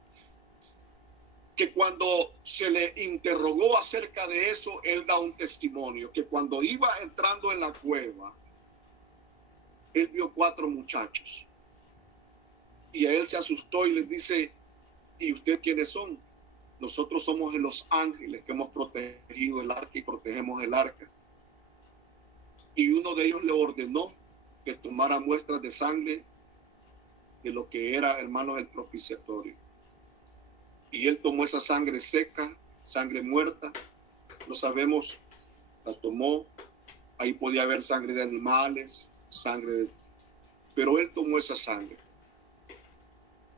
que cuando se le interrogó acerca de eso, él da un testimonio, que cuando iba entrando en la cueva, él vio 4 muchachos, y a él se asustó y les dice: ¿y ustedes quiénes son? Nosotros somos los ángeles que hemos protegido el arca y protegemos el arca. Y uno de ellos le ordenó que tomara muestras de sangre de lo que era, hermanos, el propiciatorio. Y él tomó esa sangre seca, sangre muerta, no sabemos, la tomó. Ahí podía haber sangre de animales, pero él tomó esa sangre.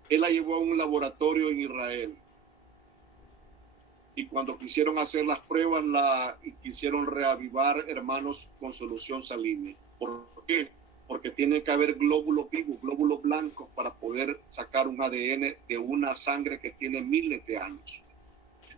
Él la llevó a un laboratorio en Israel. Y cuando quisieron hacer las pruebas, quisieron reavivar, hermanos, con solución salina. ¿Por qué? Porque tiene que haber glóbulos vivos, glóbulos blancos, para poder sacar un ADN de una sangre que tiene miles de años.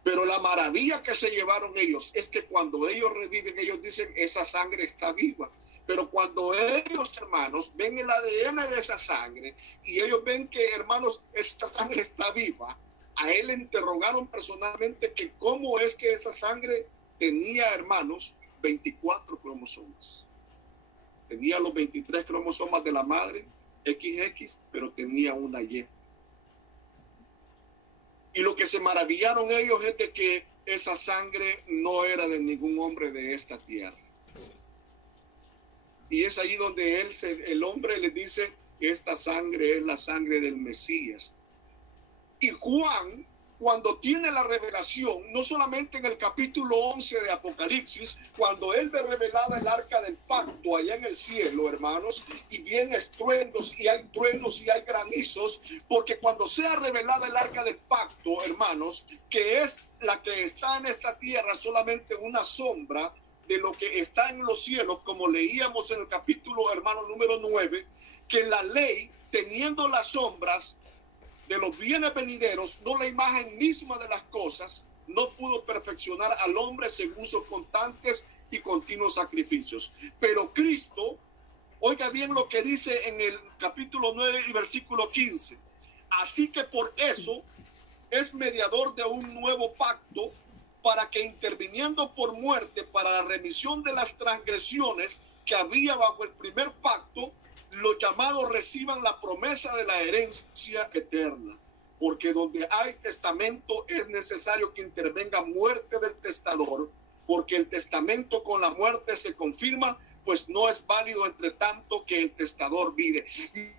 Pero la maravilla que se llevaron ellos es que cuando ellos reviven, ellos dicen: esa sangre está viva. Pero cuando ellos, hermanos, ven el ADN de esa sangre y ellos ven que, hermanos, esta sangre está viva, a él le interrogaron personalmente que cómo es que esa sangre tenía, hermanos, 24 cromosomas. Tenía los 23 cromosomas de la madre, XX, pero tenía una Y. Y lo que se maravillaron ellos es de que esa sangre no era de ningún hombre de esta tierra. Y es ahí donde el hombre le dice que esta sangre es la sangre del Mesías. Y Juan, cuando tiene la revelación, no solamente en el capítulo 11 de Apocalipsis, cuando él ve revelada el arca del pacto allá en el cielo, hermanos, y vienen estruendos y hay truenos y hay granizos, porque cuando sea revelada el arca del pacto, hermanos, que es la que está en esta tierra, solamente una sombra de lo que está en los cielos, como leíamos en el capítulo, hermano, número 9, que la ley, teniendo las sombras de los bienes venideros, no la imagen misma de las cosas, no pudo perfeccionar al hombre según sus constantes y continuos sacrificios. Pero Cristo, oiga bien lo que dice en el capítulo 9 y versículo 15. Así que por eso es mediador de un nuevo pacto, para que interviniendo por muerte para la remisión de las transgresiones que había bajo el primer pacto, los llamados reciban la promesa de la herencia eterna. Porque donde hay testamento es necesario que intervenga muerte del testador, porque el testamento con la muerte se confirma, pues no es válido entre tanto que el testador vive.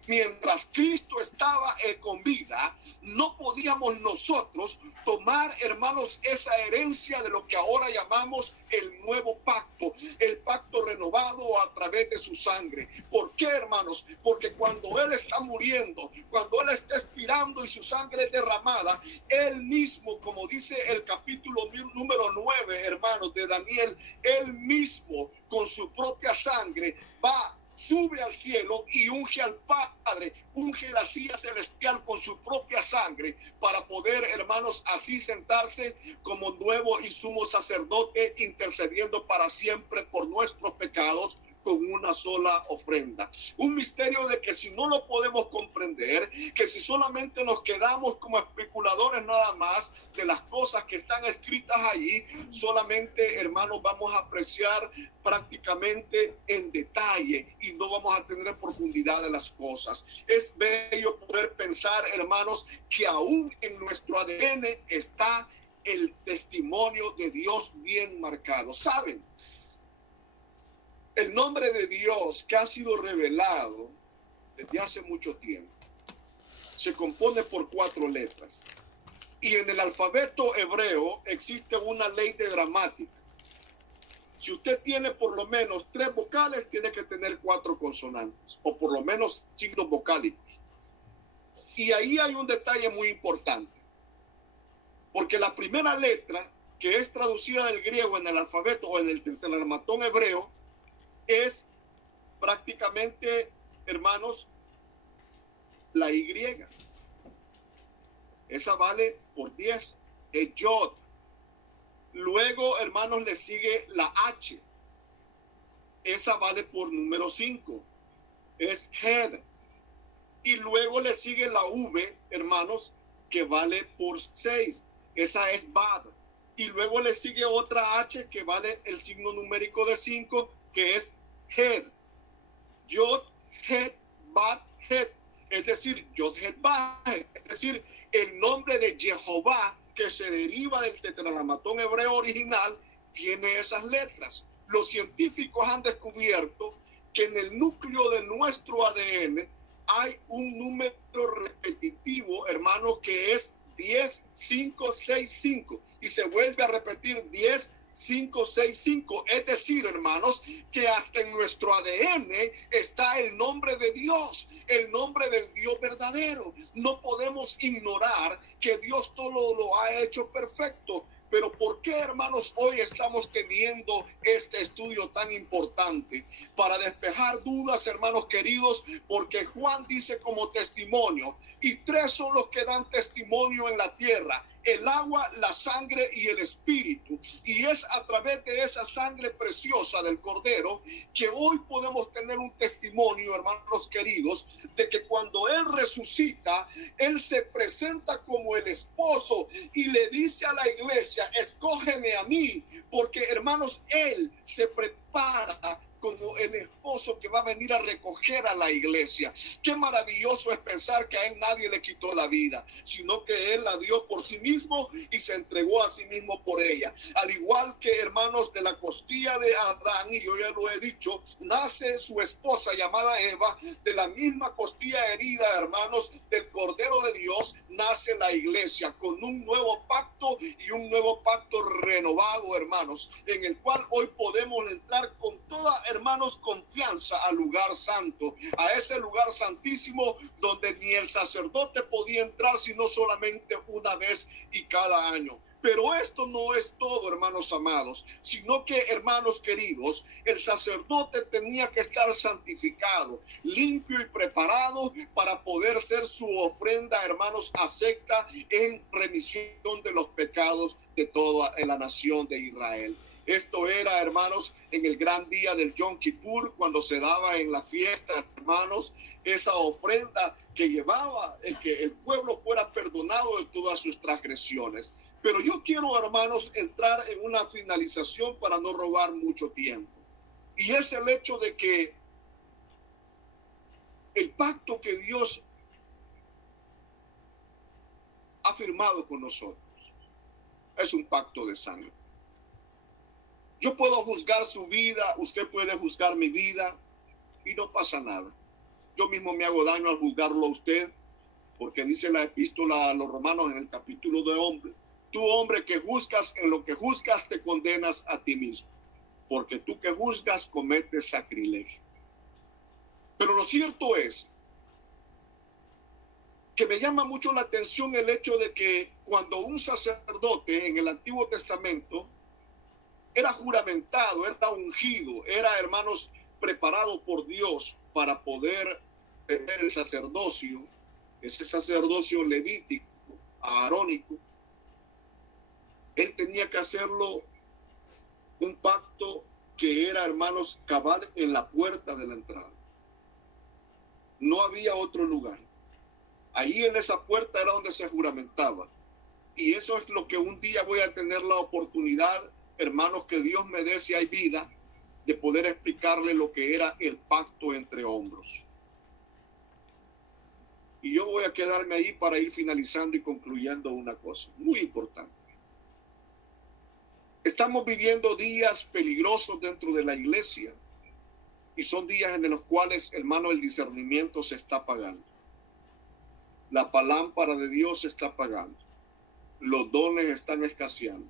Mientras Cristo estaba con vida, no podíamos nosotros tomar, hermanos, esa herencia de lo que ahora llamamos el nuevo pacto, el pacto renovado a través de su sangre. ¿Por qué, hermanos? Porque cuando Él está muriendo, cuando Él está expirando y su sangre es derramada, Él mismo, como dice el capítulo número 9, hermanos, de Daniel, Él mismo con su propia sangre sube al cielo y unge al Padre, unge la silla celestial con su propia sangre para poder, hermanos, así sentarse como nuevo y sumo sacerdote, intercediendo para siempre por nuestros pecados con una sola ofrenda. Un misterio de que si no lo podemos comprender, que si solamente nos quedamos como especuladores nada más de las cosas que están escritas allí, solamente, hermanos, vamos a apreciar prácticamente en detalle y no vamos a tener profundidad de las cosas. Es bello poder pensar, hermanos, que aún en nuestro ADN está el testimonio de Dios bien marcado. ¿Saben? El nombre de Dios que ha sido revelado desde hace mucho tiempo se compone por 4 letras. Y en el alfabeto hebreo existe una ley de gramática. Si usted tiene por lo menos 3 vocales, tiene que tener 4 consonantes, o por lo menos signos vocálicos. Y ahí hay un detalle muy importante, porque la primera letra, que es traducida del griego en el alfabeto o en el tetragramatón hebreo, es prácticamente, hermanos, la Y. Esa vale por 10, es Yod. Luego, hermanos, le sigue la H. Esa vale por número 5, es Hed. Y luego le sigue la V, hermanos, que vale por 6. Esa es Bad. Y luego le sigue otra H que vale el signo numérico de 5, que es Hed. Yod, Het, Bad, Het. Es decir, Yod, Het, Bad. Es decir, el nombre de Jehová, que se deriva del tetragramatón hebreo original, tiene esas letras. Los científicos han descubierto que en el núcleo de nuestro ADN hay un número repetitivo, hermano, que es 10, 5, 6, 5. Y se vuelve a repetir 10, 5, 6, 5. Es decir, hermanos, que hasta en nuestro ADN está el nombre de Dios, el nombre del Dios verdadero. No podemos ignorar que Dios todo lo ha hecho perfecto. Pero ¿por qué, hermanos, hoy estamos teniendo este estudio tan importante? Para despejar dudas, hermanos queridos, porque Juan dice como testimonio, y 3 son los que dan testimonio en la tierra: el agua, la sangre y el espíritu. Y es a través de esa sangre preciosa del Cordero que hoy podemos tener un testimonio, hermanos queridos, de que cuando Él resucita, Él se presenta como el esposo y le dice a la iglesia: escógeme a mí, porque, hermanos, Él se prepara como el esposo que va a venir a recoger a la iglesia. Qué maravilloso es pensar que a él nadie le quitó la vida, sino que él la dio por sí mismo y se entregó a sí mismo por ella. Al igual que, hermanos, de la costilla de Adán, y yo ya lo he dicho, nace su esposa llamada Eva. De la misma costilla herida, hermanos, del Cordero de Dios, nace la iglesia con un nuevo pacto, y un nuevo pacto renovado, hermanos, en el cual hoy podemos entrar con toda, hermanos, confianza al lugar santo, a ese lugar santísimo donde ni el sacerdote podía entrar sino solamente una vez y cada año. Pero esto no es todo, hermanos amados, sino que, hermanos queridos, el sacerdote tenía que estar santificado, limpio y preparado para poder ser su ofrenda, hermanos, acepta en remisión de los pecados de toda la nación de Israel. Esto era, hermanos, en el gran día del Yom Kippur, cuando se daba en la fiesta, hermanos, esa ofrenda que llevaba el que el pueblo fuera perdonado de todas sus transgresiones. Pero yo quiero, hermanos, entrar en una finalización para no robar mucho tiempo. Y es el hecho de que el pacto que Dios ha firmado con nosotros es un pacto de sangre. Yo puedo juzgar su vida, usted puede juzgar mi vida y no pasa nada. Yo mismo me hago daño al juzgarlo a usted, porque dice la epístola a los romanos en el capítulo de hombre: tú, hombre, que juzgas, en lo que juzgas te condenas a ti mismo, porque tú que juzgas cometes sacrilegio. Pero lo cierto es que me llama mucho la atención el hecho de que cuando un sacerdote en el Antiguo Testamento era juramentado, era ungido, era, hermanos, preparado por Dios para poder tener el sacerdocio, ese sacerdocio levítico, aarónico, él tenía que hacerlo un pacto que era, hermanos, cabal en la puerta de la entrada. No había otro lugar. Ahí en esa puerta era donde se juramentaba. Y eso es lo que un día voy a tener la oportunidad, hermanos, que Dios me dé, si hay vida, de poder explicarle lo que era el pacto entre hombros. Y yo voy a quedarme ahí para ir finalizando y concluyendo una cosa muy importante. Estamos viviendo días peligrosos dentro de la iglesia, y son días en los cuales, hermano, el discernimiento se está apagando. La lámpara de Dios se está apagando. Los dones están escaseando.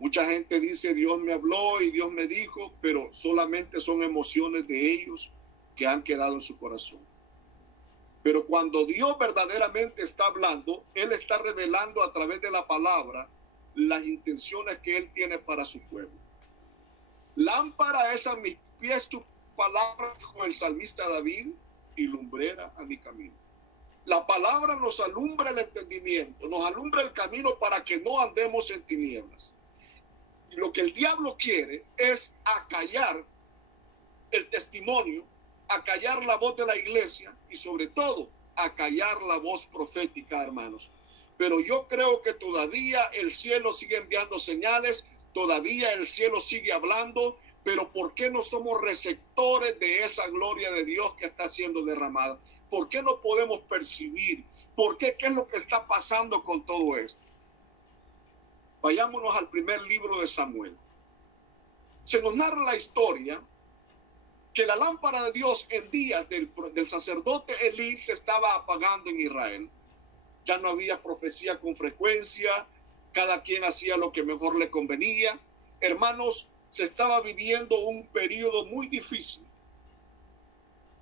Mucha gente dice: Dios me habló y Dios me dijo, pero solamente son emociones de ellos que han quedado en su corazón. Pero cuando Dios verdaderamente está hablando, Él está revelando a través de la palabra las intenciones que Él tiene para su pueblo. Lámpara es a mis pies tu palabra, dijo el salmista David, y lumbrera a mi camino. La palabra nos alumbra el entendimiento, nos alumbra el camino para que no andemos en tinieblas. Y lo que el diablo quiere es acallar el testimonio, acallar la voz de la iglesia y, sobre todo, acallar la voz profética, hermanos. Pero yo creo que todavía el cielo sigue enviando señales, todavía el cielo sigue hablando, pero ¿por qué no somos receptores de esa gloria de Dios que está siendo derramada? ¿Por qué no podemos percibir? ¿Por qué? ¿Qué es lo que está pasando con todo esto? Vayámonos al primer libro de Samuel. Se nos narra la historia que la lámpara de Dios en días del sacerdote Elí se estaba apagando en Israel. Ya no había profecía con frecuencia, cada quien hacía lo que mejor le convenía. Hermanos, se estaba viviendo un periodo muy difícil,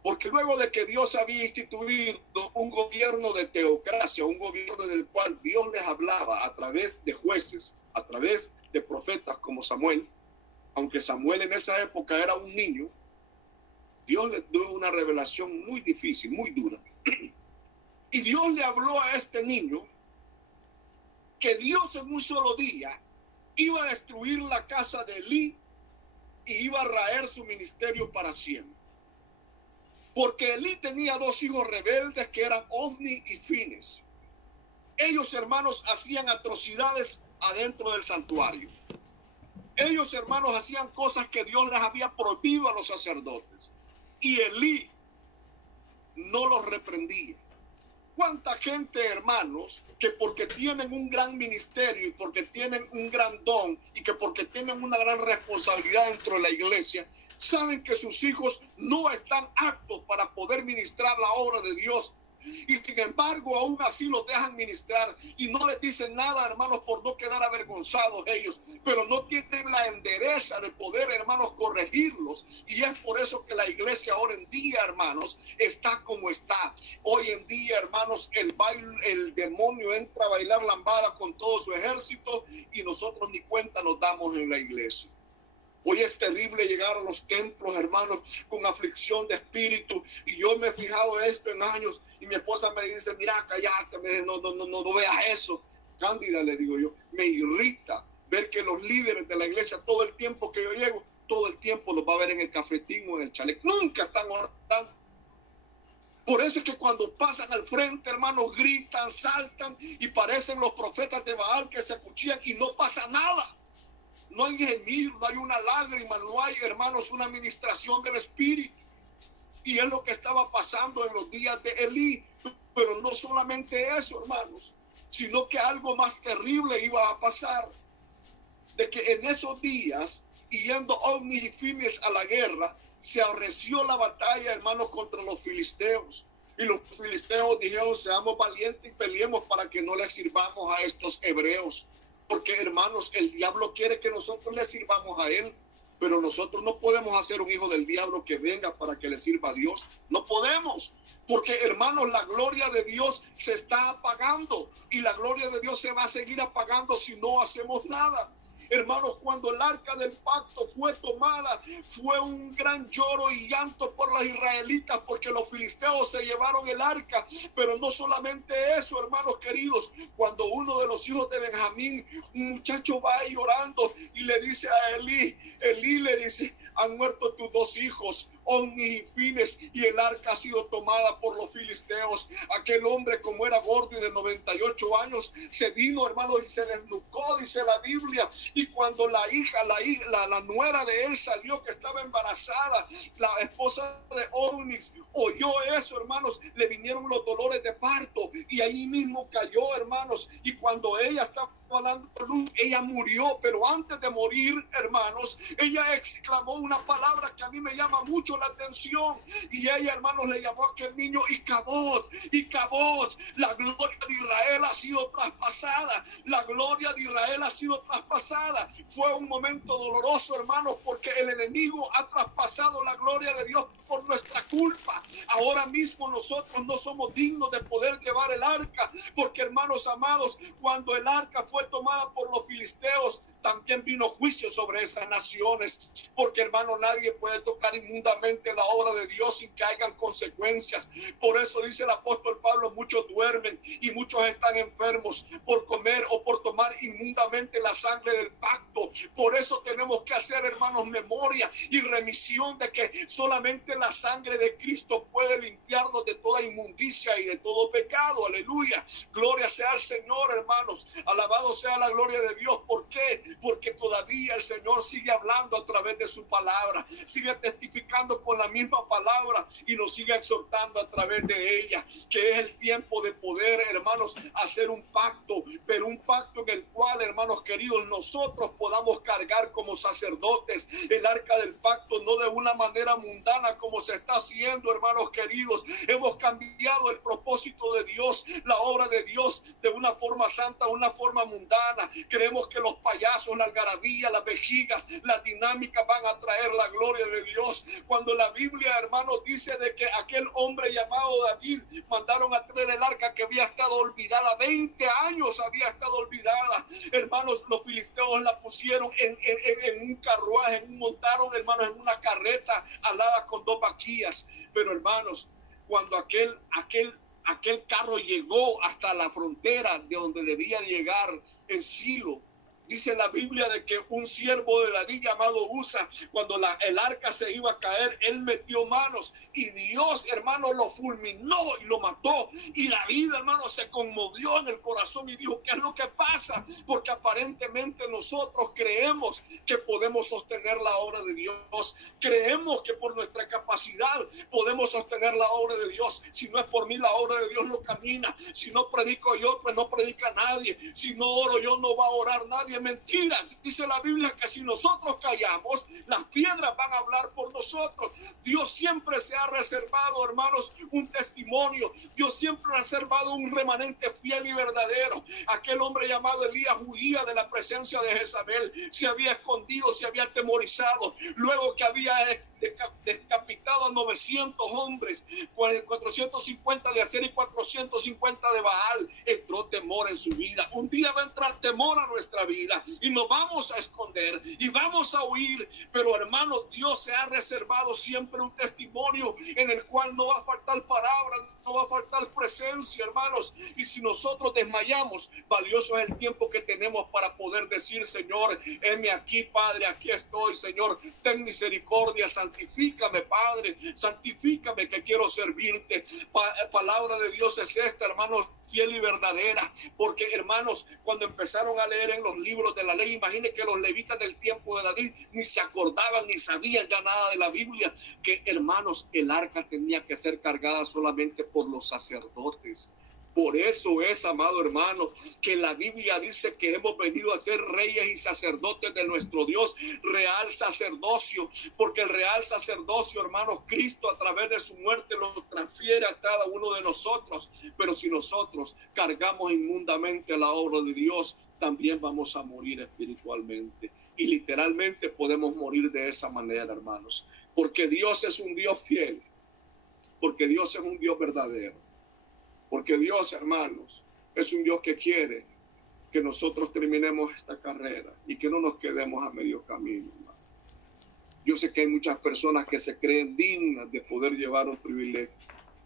porque luego de que Dios había instituido un gobierno de teocracia, un gobierno en el cual Dios les hablaba a través de jueces, a través de profetas como Samuel, aunque Samuel en esa época era un niño, Dios le dio una revelación muy difícil, muy dura. Y Dios le habló a este niño que Dios en un solo día iba a destruir la casa de Elí y iba a raer su ministerio para siempre. Porque Elí tenía dos hijos rebeldes que eran Ofni y Fines. Ellos, hermanos, hacían atrocidades adentro del santuario. Ellos, hermanos, hacían cosas que Dios les había prohibido a los sacerdotes. Y Elí no los reprendía. ¿Cuánta gente, hermanos, que porque tienen un gran ministerio y porque tienen un gran don y que porque tienen una gran responsabilidad dentro de la iglesia, saben que sus hijos no están aptos para poder ministrar la obra de Dios? Y sin embargo, aún así los dejan ministrar y no les dicen nada, hermanos, por no quedar avergonzados ellos, pero no tienen la endereza de poder, hermanos, corregirlos. Y es por eso que la iglesia ahora en día, hermanos, está como está. Hoy en día, hermanos, el demonio entra a bailar lambada con todo su ejército y nosotros ni cuenta nos damos en la iglesia. Hoy es terrible llegar a los templos, hermanos, con aflicción de espíritu. Y yo me he fijado esto en años. Y mi esposa me dice, mira, cállate, no veas eso. Cándida, le digo yo, me irrita ver que los líderes de la iglesia, todo el tiempo que yo llego, todo el tiempo los va a ver en el cafetín o en el chaleco. Nunca están orando. Por eso es que cuando pasan al frente, hermanos, gritan, saltan y parecen los profetas de Baal que se acuchillan y no pasa nada. No hay gemir, no hay una lágrima, no hay, hermanos, una administración del Espíritu. Y es lo que estaba pasando en los días de Elí. Pero no solamente eso, hermanos, sino que algo más terrible iba a pasar. De que en esos días, yendo Ofni y Finees a la guerra, se arreció la batalla, hermanos, contra los filisteos. Y los filisteos dijeron, seamos valientes y peleemos para que no les sirvamos a estos hebreos. Porque, hermanos, el diablo quiere que nosotros le sirvamos a él, pero nosotros no podemos hacer un hijo del diablo que venga para que le sirva a Dios. No podemos, porque, hermanos, la gloria de Dios se está apagando y la gloria de Dios se va a seguir apagando si no hacemos nada. Hermanos, cuando el arca del pacto fue tomada, fue un gran lloro y llanto por los israelitas porque los filisteos se llevaron el arca. Pero no solamente eso, hermanos queridos, cuando uno de los hijos de Benjamín, un muchacho va ahí llorando y le dice a Elí, Elí le dice, han muerto tus dos hijos, Ofni y Finees, y el arca ha sido tomada por los filisteos. Aquel hombre, como era gordo y de 98 años, se vino, hermanos, y se desnucó, dice la Biblia. Y cuando la nuera de él salió que estaba embarazada, la esposa de Ofni oyó eso, hermanos, le vinieron los dolores de parto y ahí mismo cayó, hermanos. Y cuando ella estaba dando luz, ella murió, pero antes de morir, hermanos, ella exclamó una palabra que a mí me llama mucho la atención, y ella, hermanos, le llamó a aquel niño Icabod. Icabod, la gloria de Israel ha sido traspasada, la gloria de Israel ha sido traspasada. Fue un momento doloroso, hermanos, porque el enemigo ha traspasado la gloria de Dios por nuestra culpa. Ahora mismo nosotros no somos dignos de poder llevar el arca, porque, hermanos amados, cuando el arca fue tomada por los filisteos, también vino juicio sobre esas naciones, porque, hermano, nadie puede tocar inmundamente la obra de Dios sin que hayan consecuencias. Por eso dice el apóstol Pablo, muchos duermen y muchos están enfermos por comer o por tomar inmundamente la sangre del pacto. Por eso tenemos que hacer, hermanos, memoria y remisión de que solamente la sangre de Cristo puede limpiarnos de toda inmundicia y de todo pecado. Aleluya, gloria sea al Señor, hermanos, alabado sea la gloria de Dios. ¿Por qué? Porque todavía el Señor sigue hablando a través de su palabra, sigue testificando con la misma palabra y nos sigue exhortando a través de ella, que es el tiempo de poder, hermanos, hacer un pacto, pero un pacto en el cual, hermanos queridos, nosotros podamos cargar como sacerdotes el arca del pacto, no de una manera mundana como se está haciendo, hermanos queridos. Hemos cambiado el propósito de Dios, la obra de Dios, de una forma santa a una forma mundana. Creemos que los payasos, la algarabía, las vejigas, las dinámicas van a traer la gloria de Dios. Cuando la Biblia, hermanos, dice de que aquel hombre llamado David mandaron a traer el arca que había estado olvidada, 20 años había estado olvidada, hermanos, los filisteos la pusieron en un carruaje, montaron, hermanos, en una carreta alada con 2 vaquillas. Pero, hermanos, cuando aquel carro llegó hasta la frontera de donde debía llegar, en Silo, dice la Biblia de que un siervo de David llamado Usa, cuando el arca se iba a caer, él metió manos y Dios, hermano, lo fulminó y lo mató. Y David, hermano, se conmovió en el corazón y dijo, ¿qué es lo que pasa? Porque aparentemente nosotros creemos que podemos sostener la obra de Dios. Creemos que por nuestra capacidad podemos sostener la obra de Dios. Si no es por mí, la obra de Dios no camina. Si no predico yo, pues no predica nadie. Si no oro yo, no va a orar nadie. Mentira. Dice la Biblia que si nosotros callamos, las piedras van a hablar por nosotros. Dios siempre se ha reservado, hermanos, un testimonio. Dios siempre ha reservado un remanente fiel y verdadero. Aquel hombre llamado Elías huía de la presencia de Jezabel. Se había escondido, se había atemorizado. Luego que había decapitado a 900 hombres, 450 de Aser y 450 de Baal, entró temor en su vida. Un día va a entrar temor a nuestra vida y nos vamos a esconder y vamos a huir, pero hermano, Dios se ha reservado siempre un testimonio en el cual no va a faltar palabras, no va a faltar presencia, hermanos. Y si nosotros desmayamos, valioso es el tiempo que tenemos para poder decir, Señor, heme aquí, Padre, aquí estoy, Señor, ten misericordia, santifícame, Padre, santifícame que quiero servirte. Palabra de Dios es esta, hermanos, fiel y verdadera, porque hermanos, cuando empezaron a leer en los libros de la ley, imaginen que los levitas del tiempo de David ni se acordaban ni sabían ya nada de la Biblia, que hermanos, el arca tenía que ser cargada solamente por los sacerdotes. Por eso es, amado hermano, que la Biblia dice que hemos venido a ser reyes y sacerdotes de nuestro Dios, real sacerdocio, porque el real sacerdocio, hermanos, Cristo a través de su muerte lo transfiere a cada uno de nosotros. Pero si nosotros cargamos inmundamente la obra de Dios, también vamos a morir espiritualmente. Y literalmente podemos morir de esa manera, hermanos, porque Dios es un Dios fiel, porque Dios es un Dios verdadero. Porque Dios, hermanos, es un Dios que quiere que nosotros terminemos esta carrera y que no nos quedemos a medio camino, hermano. Yo sé que hay muchas personas que se creen dignas de poder llevar un privilegio.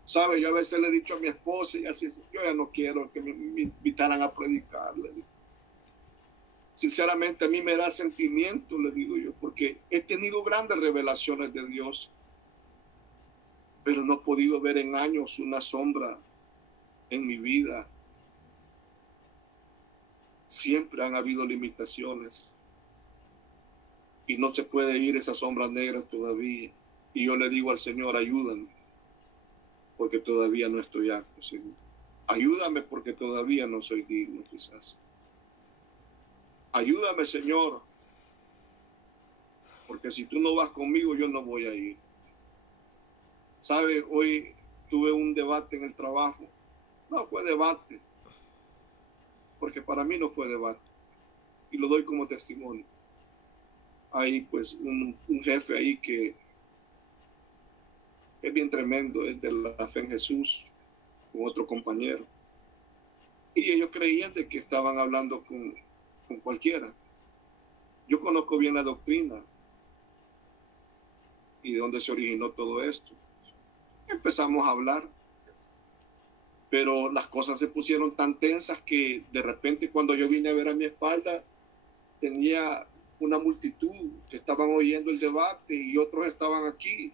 ¿Sabe? Yo a veces le he dicho a mi esposa y así, yo ya no quiero que me invitaran a predicar. Sinceramente, a mí me da sentimiento, le digo yo, porque he tenido grandes revelaciones de Dios, pero no he podido ver en años una sombra en mi vida. Siempre han habido limitaciones y no se puede ir esa sombra negra todavía. Y yo le digo al Señor, ayúdame, porque todavía no estoy apto, Señor. Ayúdame porque todavía no soy digno, quizás. Ayúdame, Señor, porque si tú no vas conmigo, yo no voy a ir. ¿Sabe? Hoy tuve un debate en el trabajo. No fue debate, porque para mí no fue debate, y lo doy como testimonio. Hay pues un jefe ahí que es bien tremendo, es de la fe en Jesús, con otro compañero, y ellos creían de que estaban hablando con cualquiera. Yo conozco bien la doctrina y de dónde se originó todo esto. Empezamos a hablar, pero las cosas se pusieron tan tensas que de repente cuando yo vine a ver a mi espalda, tenía una multitud que estaban oyendo el debate y otros estaban aquí.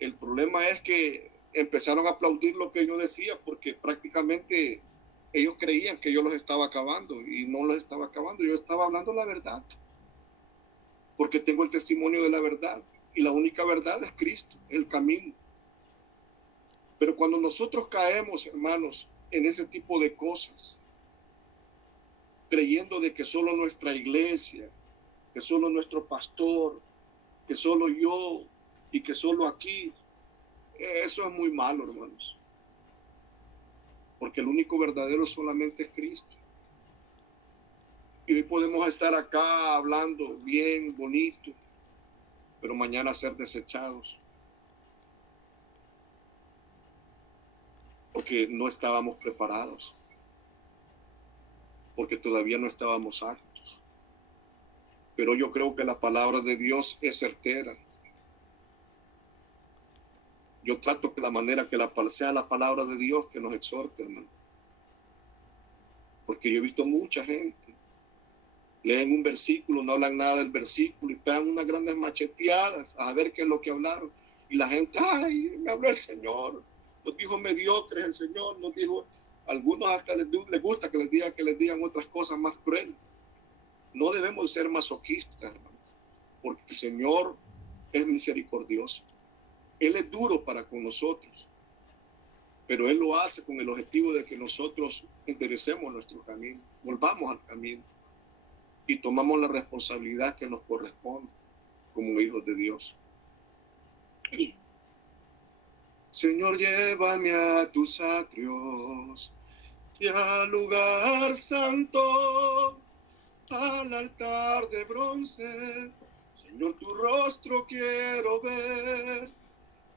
El problema es que empezaron a aplaudir lo que yo decía, porque prácticamente ellos creían que yo los estaba acabando, y no los estaba acabando. Yo estaba hablando la verdad, porque tengo el testimonio de la verdad, y la única verdad es Cristo, el camino. Pero cuando nosotros caemos, hermanos, en ese tipo de cosas, creyendo de que solo nuestra iglesia, que solo nuestro pastor, que solo yo y que solo aquí, eso es muy malo, hermanos. Porque el único verdadero solamente es Cristo. Y hoy podemos estar acá hablando bien, bonito, pero mañana ser desechados. Porque no estábamos preparados, porque todavía no estábamos aptos. Pero yo creo que la palabra de Dios es certera. Yo trato que la manera que sea la palabra de Dios que nos exhorte, hermano. Porque yo he visto mucha gente, leen un versículo, no hablan nada del versículo y pegan unas grandes macheteadas a ver qué es lo que hablaron. Y la gente, ay, me habló el Señor, nos dijo mediocres el Señor, nos dijo, algunos hasta les gusta que les digan otras cosas más crueles. No debemos ser masoquistas, hermanos, porque el Señor es misericordioso. Él es duro para con nosotros, pero Él lo hace con el objetivo de que nosotros enderecemos nuestro camino, volvamos al camino y tomamos la responsabilidad que nos corresponde como hijos de Dios. Señor, llévame a tus atrios y al lugar santo, al altar de bronce. Señor, tu rostro quiero ver.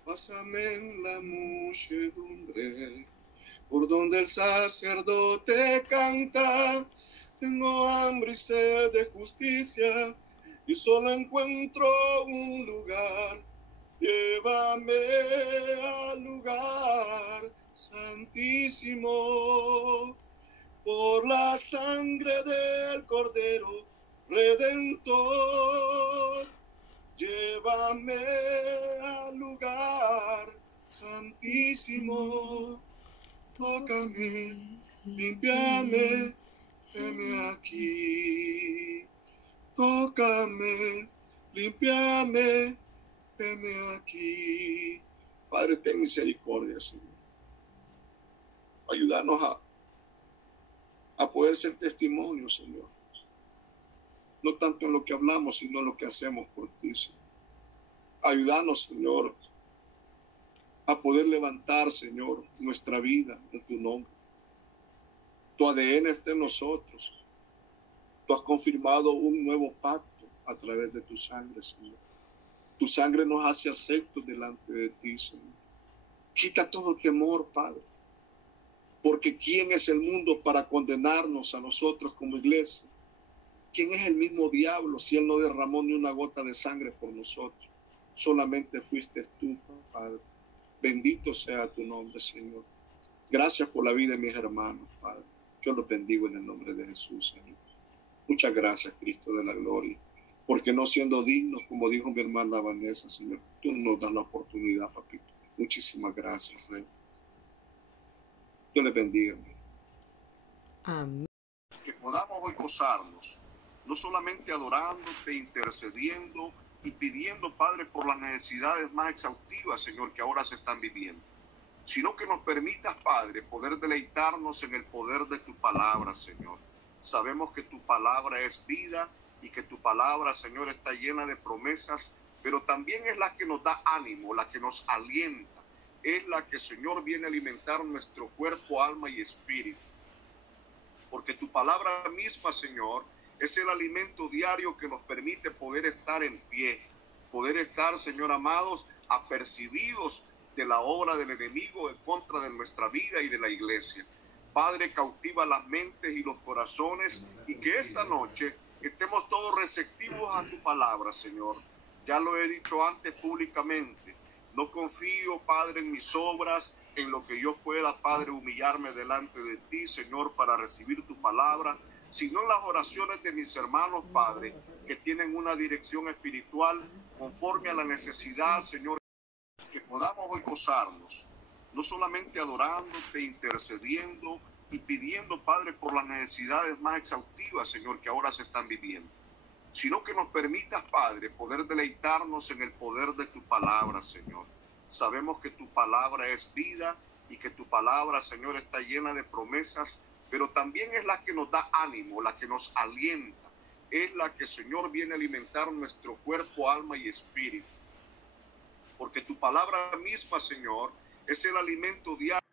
Pásame en la muchedumbre, por donde el sacerdote canta. Tengo hambre y sed de justicia, y solo encuentro un lugar. Llévame al lugar santísimo, por la sangre del Cordero Redentor. Llévame al lugar santísimo, tócame, límpiame, heme aquí. Tócame, límpiame, heme aquí. Padre, ten misericordia, Señor. Ayúdanos a poder ser testimonio, Señor. No tanto en lo que hablamos, sino en lo que hacemos por ti, Señor. Ayúdanos, Señor, a poder levantar, Señor, nuestra vida en tu nombre. Tu ADN está en nosotros. Tú has confirmado un nuevo pacto a través de tu sangre, Señor. Tu sangre nos hace aceptos delante de ti, Señor. Quita todo temor, Padre. Porque ¿quién es el mundo para condenarnos a nosotros como iglesia? ¿Quién es el mismo diablo si él no derramó ni una gota de sangre por nosotros? Solamente fuiste tú, Padre. Bendito sea tu nombre, Señor. Gracias por la vida de mis hermanos, Padre. Yo los bendigo en el nombre de Jesús, Señor. Muchas gracias, Cristo de la gloria. Porque no siendo dignos, como dijo mi hermana Vanessa, Señor, tú nos das la oportunidad, papito. Muchísimas gracias, Rey. Dios les bendiga. Amén. Que podamos hoy gozarnos, no solamente adorándote, intercediendo y pidiendo, Padre, por las necesidades más exhaustivas, Señor, que ahora se están viviendo, sino que nos permitas, Padre, poder deleitarnos en el poder de tu palabra, Señor. Sabemos que tu palabra es vida y que tu palabra, Señor, está llena de promesas, pero también es la que nos da ánimo, la que nos alienta, es la que, Señor, viene a alimentar nuestro cuerpo, alma y espíritu. Porque tu palabra misma, Señor, es el alimento diario que nos permite poder estar en pie, poder estar, Señor amados, apercibidos de la obra del enemigo en contra de nuestra vida y de la iglesia. Padre, cautiva las mentes y los corazones y que esta noche estemos todos receptivos a tu palabra, Señor. Ya lo he dicho antes públicamente. No confío, Padre, en mis obras, en lo que yo pueda, Padre, humillarme delante de ti, Señor, para recibir tu palabra, sino en las oraciones de mis hermanos, Padre, que tienen una dirección espiritual conforme a la necesidad, Señor, que podamos hoy gozarnos, no solamente adorándote, intercediendo y pidiendo, Padre, por las necesidades más exhaustivas, Señor, que ahora se están viviendo, sino que nos permitas, Padre, poder deleitarnos en el poder de tu palabra, Señor. Sabemos que tu palabra es vida y que tu palabra, Señor, está llena de promesas, pero también es la que nos da ánimo, la que nos alienta, es la que, Señor, viene a alimentar nuestro cuerpo, alma y espíritu. Porque tu palabra misma, Señor, es el alimento diario.